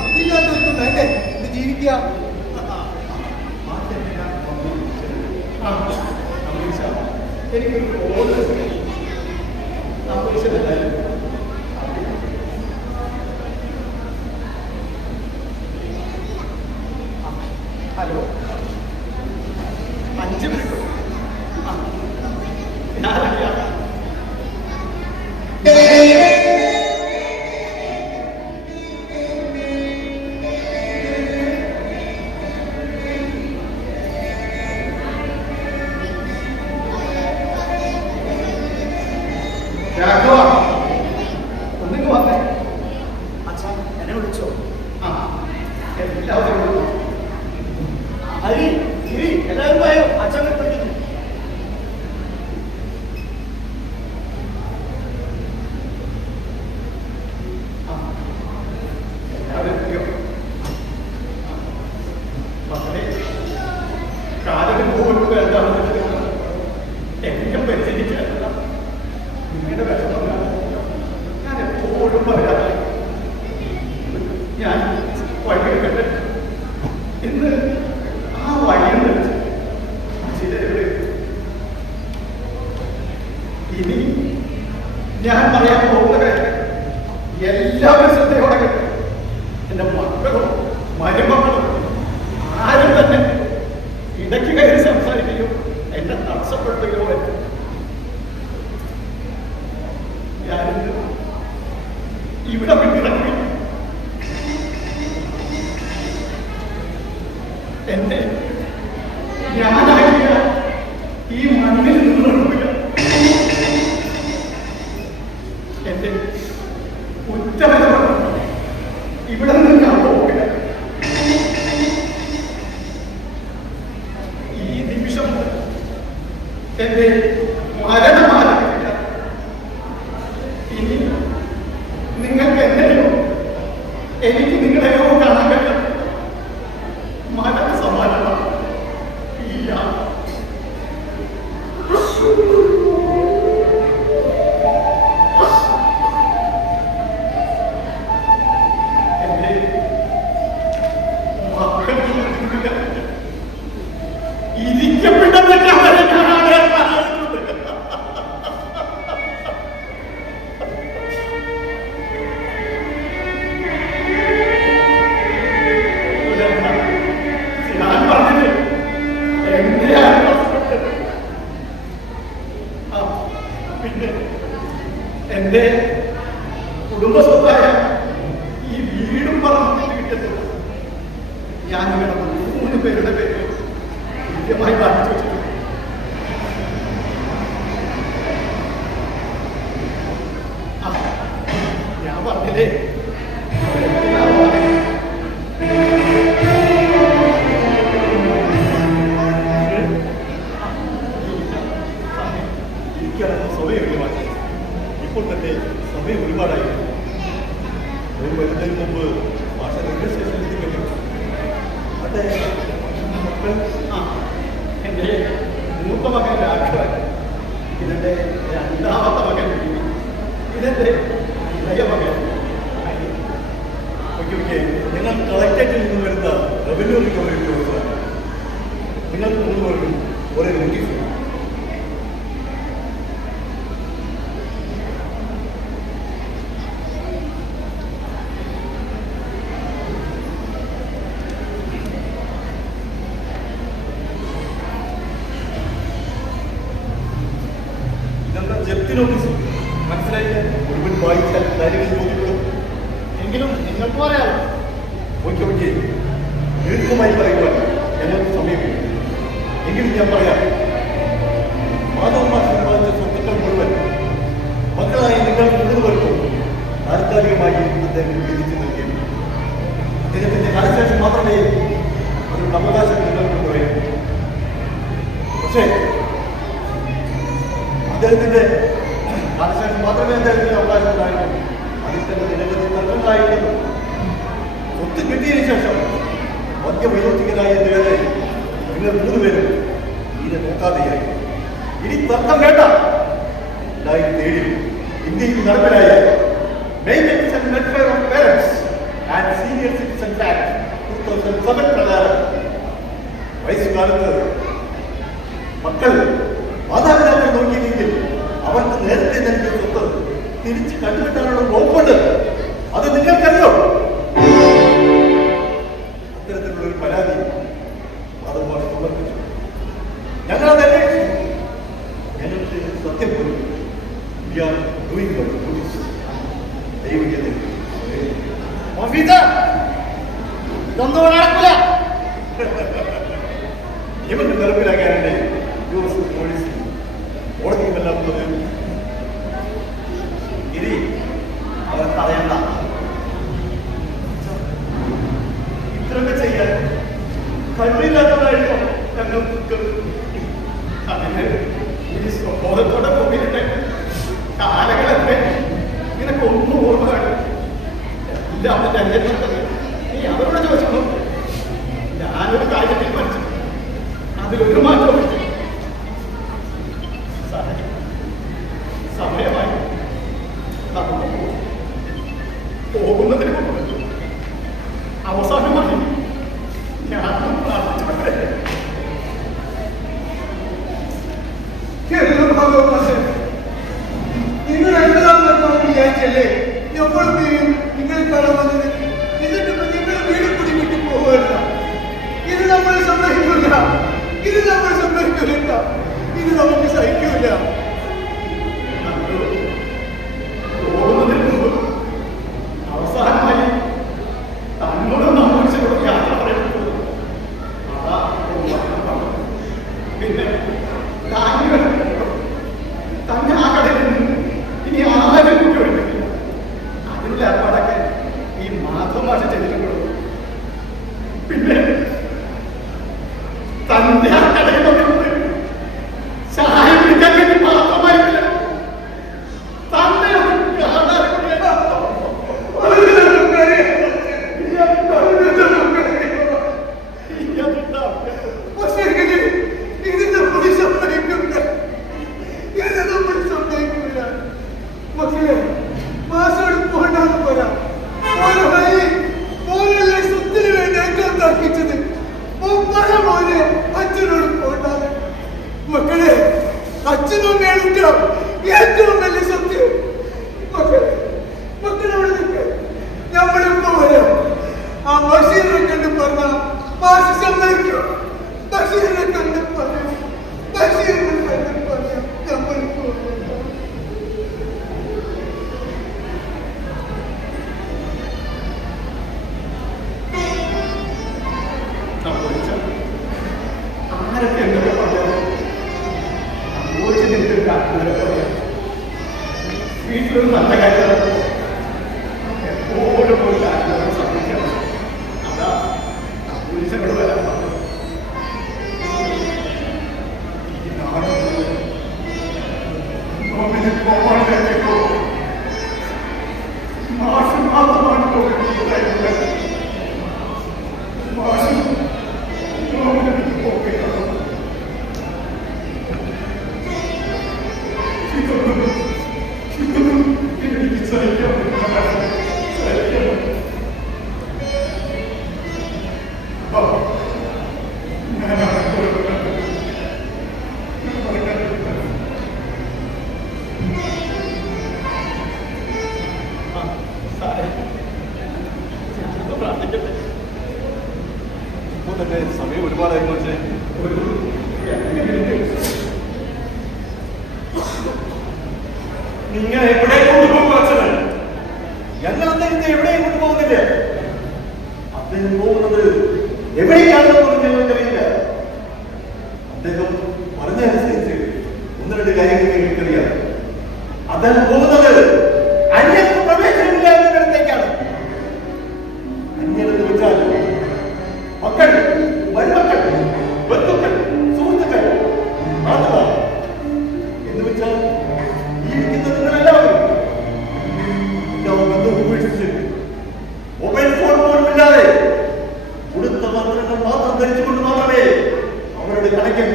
ബുദ്ധിയില്ലാത്തവർക്കും വേണ്ടേ ഇത് ജീവിക്കുക. എനിക്കൊരു ഓർഡർ ഹലോ, 5 മിനിറ്റ് ഞാനറിയാം. ഞാൻ പറയാൻ പോകുന്നത് എല്ലാവരും ശ്രദ്ധയോടെ കേട്ടു. എന്റെ മക്കളും മരുമക്കളും ആരും തന്നെ ഇടയ്ക്ക് കയറി സംസാരിക്കുകയോ എന്നെ തടസ്സപ്പെടുത്തുകയോ അല്ല. ഞാനിന്ന് ഇവിടെ വിട്ടിറങ്ങി എന്നെ ഞാനാക്കിയ ഈ മണ്ണിൽ നിന്നിറങ്ങുക. എന്റെ ഉറ്റവരോട് ഇവിടെ നിന്ന് ഞാൻ പോവുക. ഈ നിമിഷം എന്റെ മരണമാരംഭിക്കുക. ഇനി നിങ്ങൾക്ക് എന്നെയോ എനിക്ക് നിങ്ങളെയോ കാണാൻ കഴിയും. മരണ സമാനമാണ് ഈ യാത്ര. എന്റെ മക്കൾ ഇരിക്കപ്പെട്ടെന്നൊക്കെ അവരെ ഞാൻ അവിടെ പറഞ്ഞിട്ടുണ്ട്. ഞാൻ പറഞ്ഞില്ലേ എങ്ങനെയാണ് നഷ്ടപ്പെട്ടത്? ആ പിന്നെ എന്റെ കുടുംബ സ്വത്തായ ഈ വീടും പറഞ്ഞു കിട്ടുന്നത് ഞാൻ ഇവിടെ 3 പേരുടെ പേര് കൃത്യമായി വാങ്ങിച്ചു വെച്ചിട്ടുണ്ട്. ആ, ഞാൻ പറഞ്ഞില്ലേ എനിക്കാണ് സമയം ഒരുപാട്. ഇപ്പോൾ തന്നെ സമയം ഒരുപാടായി. ഒരു വരുന്നതിന് മുമ്പ് ഭാഷ റെയിൽവേ സ്റ്റേഷനിൽ എത്തിക്കല്ലോ. അതെ, മക്കൾ എൻ്റെ മൂത്ത മകൻ രാഘവൻ, ഇതെൻ്റെ രണ്ടാമത്തെ മകൻ വിജി, ഇതെൻ്റെ ഇളയ മകൻ അനി. ഓക്കെ, നിങ്ങൾ കളക്ടറേറ്റിൽ നിന്ന് വരുന്ന റവന്യൂ റിക്കവറി ഉദ്യോഗസ്ഥരാണ്. നിങ്ങൾക്ക് മുൻപ് ഒരേ നോട്ടീസ് ജപ്തി നോട്ടീസ് മനസ്സിലായില്ല. മുഴുവൻ വായിച്ചാൽ കാര്യങ്ങൾ ബോധ്യപ്പെടും. എങ്കിലും നിങ്ങൾക്ക് പറയാമോ? ഓക്കെ, ദീർഘമായി പറയുവാൻ ഞങ്ങൾക്ക് സമയമില്ല. എങ്കിലും ഞാൻ പറയാം, മാധവന്മാർ സ്വത്തുക്കൾ മുഴുവൻ മക്കളായി നിങ്ങൾ മുഴുവൻ താൽക്കാലികമായി അദ്ദേഹം തിരിച്ചു നൽകിയിരുന്നു. അദ്ദേഹത്തിന്റെ കാലശേഷം മാത്രമേ അതിനുള്ള അവകാശം നിങ്ങൾക്ക് കുറയൂ. പക്ഷേ അദ്ദേഹത്തിന്റെ കാലശേഷം മാത്രമേ അദ്ദേഹത്തിന് അവകാശം ഉണ്ടായിട്ടുള്ളൂ. അതിൽ തന്നെ നിരവധി തർക്കങ്ങളായിരുന്നു. സ്വത്ത് കിട്ടിയതിനു ശേഷം മധ്യവയോധികനായ അദ്ദേഹത്തെ നിങ്ങൾ 3 പേരും ഇതിനെ നോക്കാതെയായി. ഇനി തർക്കം വേണ്ട. 2007 ഇന്ത്യയിൽ നടപ്പിലായ maintenance and welfare of parents and senior citizens act 2007 പ്രകാരം വയസ്സുകാലത്ത് മക്കൾ മാതാപിതാക്കൾ നോക്കിയില്ലെങ്കിൽ അവർക്ക് നേരത്തെ നൽകിയ സ്വത്ത് തിരിച്ച് കണ്ടുകിട്ടാനുള്ള വകുപ്പുണ്ട്. അത് നിങ്ങൾക്കറിയോ? അത്തരത്തിലുള്ള ഒരു പരാതി മാധവന്മാർ സമർപ്പിച്ചു. ഞങ്ങളത് അന്വേഷിച്ചു. ഞങ്ങൾക്ക് സത്യം പോലും ഇതൊന്നും നടക്കില്ല. ഇവന്റെ നിറപ്പിലാക്കാനുണ്ട് പോലീസ് കോടതിയുമെല്ലാം ഉള്ളത്. ഇനി അവർ പറയണ്ട. ഇത്രയൊക്കെ ചെയ്യാൻ കഴിവില്ലാത്തതായിരുന്നു ഞങ്ങൾക്ക്. അതിന് ഈ സ്വബോധത്തോടെ പോയിട്ട് കാലങ്ങളൊക്കെ ഇങ്ങനെ ഒന്നും ഓർമ്മ എല്ലാം അവന്റെ അന്വേഷണത്തിൽ നീ അവരോട് ചോദിച്ചു. അറിഞ്ഞല്ലേ എപ്പോഴും നിങ്ങൾ കാണാൻ വന്നത്. എന്നിട്ട് നിങ്ങൾ വീട് കൂടി വിട്ടു പോവുകയല്ല. ഇത് നമ്മൾ സമ്മതിക്കില്ല, ഇത് നമ്മൾ സമ്മതിക്കില്ല, ഇത് നമുക്ക് സഹിക്കില്ല. അവസാനമായി തന്നോട് നമ്മോട് യാത്ര പറയുന്നത് പിന്നെ തന്നെ ആ കടയിൽ നിന്ന് ഇനി ആരും കൂടി ഒഴിപ്പിക്കില്ല. അതിനുള്ള ഏർപ്പാടൊക്കെ ഈ മാധവ ഭാഷ ചെയ്തിട്ടുണ്ട്. പിന്നെ തന്റെ ആ കടയിൽ വന്നിട്ട് ചായ കുടിക്കാൻ വേണ്ടി മാത്രമായിട്ടില്ല, തന്നെ കാണാൻ മക്കളെ മാസോട് പോകണ്ടെന്ന് പറയാം. മോനെ സ്വത്തിന് വേണ്ടി ഏറ്റവും തർക്കിച്ചത് മോനെ അച്ഛനോട് പോകണ്ടാണ്. മക്കളെ അച്ഛനും വേണിക്കോ ഏറ്റവും വലിയ സത്യം. മക്കളവിടെ നിൽക്ക്, നമ്മളിപ്പോ വരാം. ആ ബഷീറിനെ കണ്ട് പറഞ്ഞ മാഷ് സമ്മതിക്കോ? ബഷീറിനെ കണ്ട് പറയാം, ബഷീറിനെ കണ്ട് പറയാം, നമ്മളിപ്പോ ആരൊക്കെ എന്തൊക്കെ പറഞ്ഞാൽ വീട്ടിലൊരു നല്ല കാര്യം എപ്പോഴും പോയി കാര്യങ്ങൾ ശ്രദ്ധിക്കണം. അതാ പോലീസിനോട് വരാൻ പറഞ്ഞു. ഈ നാട് പോകാനോ മാസം മാത്രമാണ് പോകുന്നത്. മാസം സമയം ഒരുപാടായി പക്ഷേ നിങ്ങൾ എവിടെ കൊണ്ടുപോകും അച്ഛന്? ഞങ്ങൾ അദ്ദേഹത്തെ എവിടെയും കൊണ്ടുപോകുന്നില്ല. അദ്ദേഹം പോകുന്നത് എവിടേക്കാണെന്ന് പോലും ഞങ്ങൾക്കറിയില്ല. അദ്ദേഹം പറഞ്ഞതനുസരിച്ച് ഒന്ന് രണ്ട് കാര്യങ്ങൾ ഞങ്ങൾക്കറിയാം. അദ്ദേഹം പോകുന്നത് അന്യർക്ക് പ്രവേശനമില്ല എന്നിടത്തേക്കാണ്. അന്യരെന്ന് വെച്ചാൽ മക്കൾ, മരുമക്കൾ, ബന്ധുക്കൾ, സുഹൃത്തുക്കൾ മാത്രമാണ്. എന്ന് വെച്ചാൽ ജീവിക്കുന്ന നിങ്ങളെല്ലാവരും ബന്ധം ഉപേക്ഷിച്ച് മൊബൈൽ ഫോൺ പോലും ഇല്ലാതെ ഉടുത്ത വസ്ത്രങ്ങൾ മാത്രം ധരിച്ചുകൊണ്ട് മാത്രമേ അവരുടെ കണക്കിൽ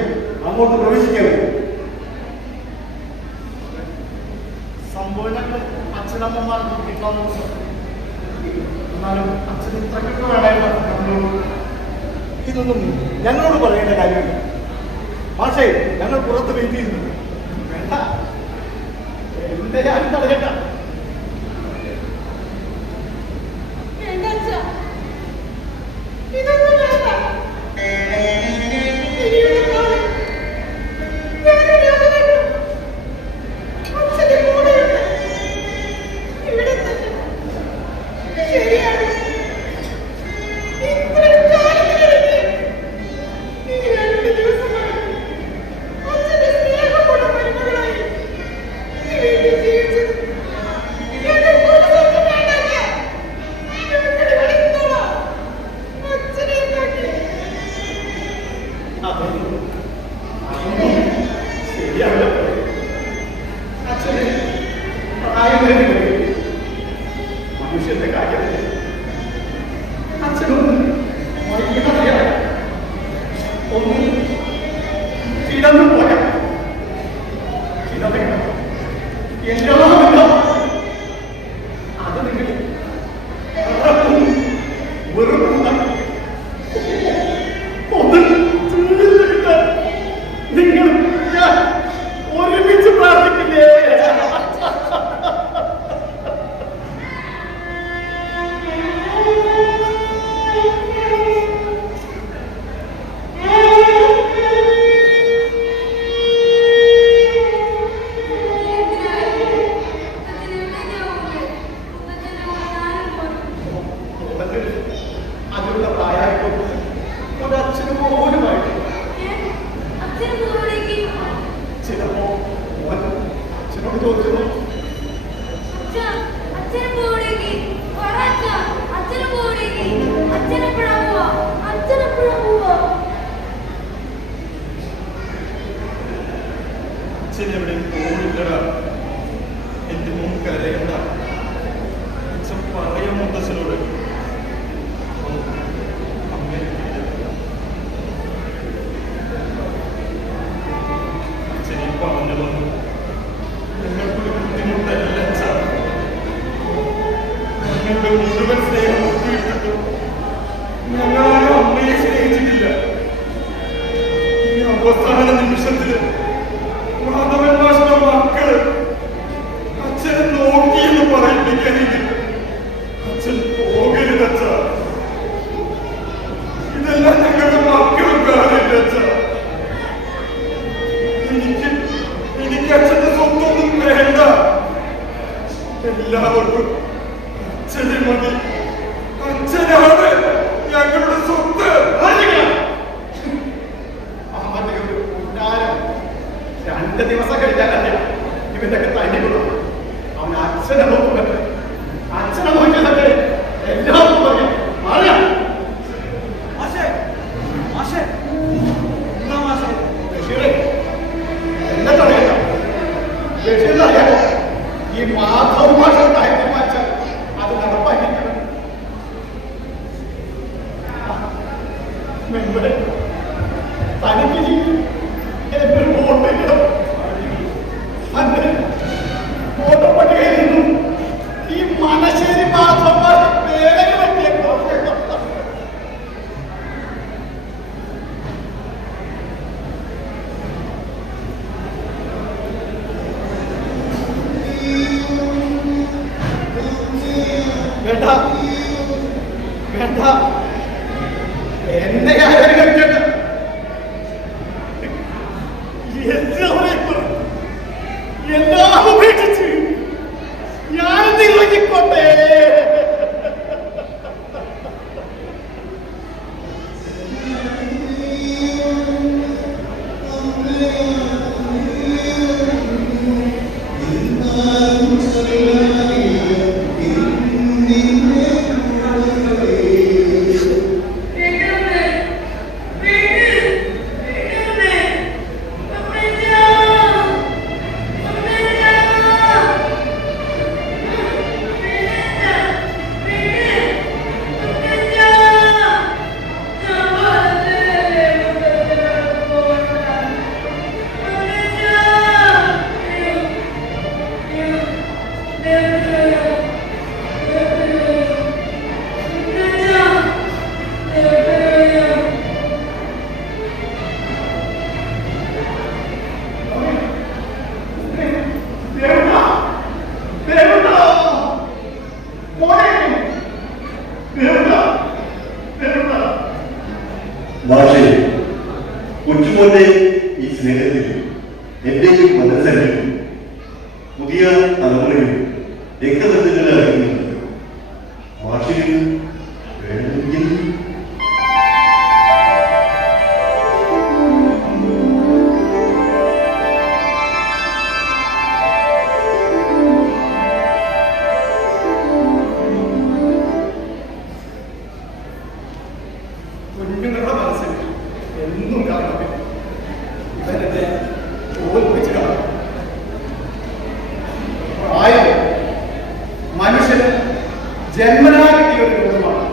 അങ്ങോട്ട് പ്രവേശിക്കാവൂ. സംഭവങ്ങൾ അച്ഛനമ്മമാർ നോക്കിയിട്ടുള്ള എന്നാലും അച്ഛൻ ഇത്രക്കൊക്കെ വേണമായിരുന്നു. ഇതൊന്നും ഞങ്ങളോട് പറയേണ്ട കാര്യമില്ല. പക്ഷേ ഞങ്ങൾ പുറത്ത് വെയിറ്റ് ചെയ്യുന്നു. വേണ്ട, എന്റെ ആരും തടയണ്ട. ഇതൊന്നും വേണ്ട. ഇനിയുള്ള കാലം ഞാനൊരു അകലുണ്ട്. അച്ഛന്റെ കൂടെയുണ്ട്. ഇവിടെ തന്നെ. ശരിയാണ്. ഇത്രയും കാലത്തിനിടയ്ക്ക് ഈ 2 ദിവസമായി അച്ഛന്റെ സ്നേഹമുള്ള മരുമകളായി ഈ വീട്ടിൽ ജീവിച്ചത് ഞങ്ങൾക്ക് ഒരു സ്വന്തം വേണ്ടല്ല. ഞങ്ങളുടെ വിളിത്തോളാം അച്ഛനെ കാട്ടി. ശരിയാണ്. അച്ഛന് പ്രായം വരുന്നില്ല. മനുഷ്യന്റെ കാര്യമല്ലേ. അച്ഛനും അറിയാം. ഒന്ന് കിടന്നു പോയാൽ കിടന്നു എല്ലാം അത് നിങ്ങൾ വെറും ഒന്ന് തീർന്നിട്ട് നിങ്ങൾ ഞാൻ ഒരുമിച്ച് പ്രാർത്ഥിക്കില്ലേ? എല്ലാവർക്കും അച്ഛനെ മതി. അച്ഛനാണ് ഞങ്ങളുടെ സ്വത്ത്. രണ്ട് ദിവസം കഴിഞ്ഞാലല്ല ഇവന്റെ ഒക്കെ തല്ലിക്കൊള്ളു. അവൻ അച്ഛനെ നോക്കുന്നത്, അച്ഛനെ നോക്കിയതൊക്കെ എല്ലാവർക്കും പറയാം. അറിയാം എന്നറിയാം ബഷീറിനറിയാമോ, ഈ മാധവ ഭാഷ തീരുമാനിച്ച അത് നടപ്പാക്കിക്കണം. മെമ്പറെ തനിക്ക് എന്റെ വോട്ടില്ലോ അന്ന് വോട്ട് പട്ടികയിൽ നിന്നും ഈ മനശ്ശേരി മാധവ ഭാഷ പേരൊക്കെ പറ്റിയല്ലോ. വേണ്ട വേണ്ട, എന്നെ ആരും കഴിക്കണ്ട. എല്ലാം ഉപേക്ഷിച്ച് ഞാൻ നിർവഹിക്കോട്ടെ. ഭാഷയെ കൊച്ചുമോന്റെ ഈ സ്നേഹത്തിൽ എന്റെയും മനസ്സറിയും പുതിയ തലമുറയിൽ രക്തബന്ധങ്ങളെ അറിയുന്നുണ്ട്. ഭാഷയിൽ വേണമെങ്കിൽ കുഞ്ഞുങ്ങളുടെ മനസ്സിൽ എന്നും കാണും ഇവരുടെ ഓർമ്മിച്ച് കാണും. പ്രായം മനുഷ്യന് ജന്മനാ കിട്ടിയ ഒരു രോഗമാണ്.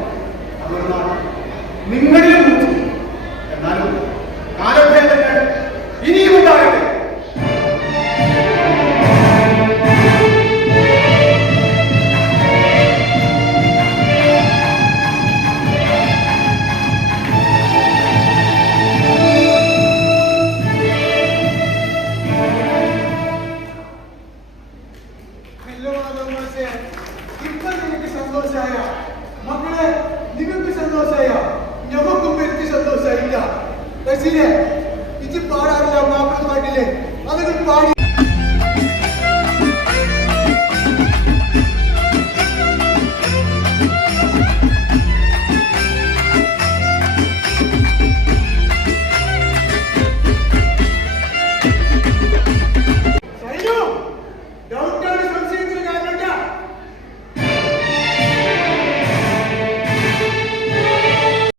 അതൊന്നാണ് നിങ്ങളിലും കുറിച്ച്. എന്നാലും കാലഭേദങ്ങൾ ഇനിയും ഉണ്ടാകട്ടെ. ഇപ്പൊ നിങ്ങൾക്ക് സന്തോഷായ മക്കളെ, നിങ്ങൾക്ക് സന്തോഷായ ഞമ്മക്കും എനിക്ക് സന്തോഷായില്ല. ബഷീരെ, ഇത് പാടാറില്ല മാപ്പിള പാട്ടില്ലേ, അതൊക്കെ പാടി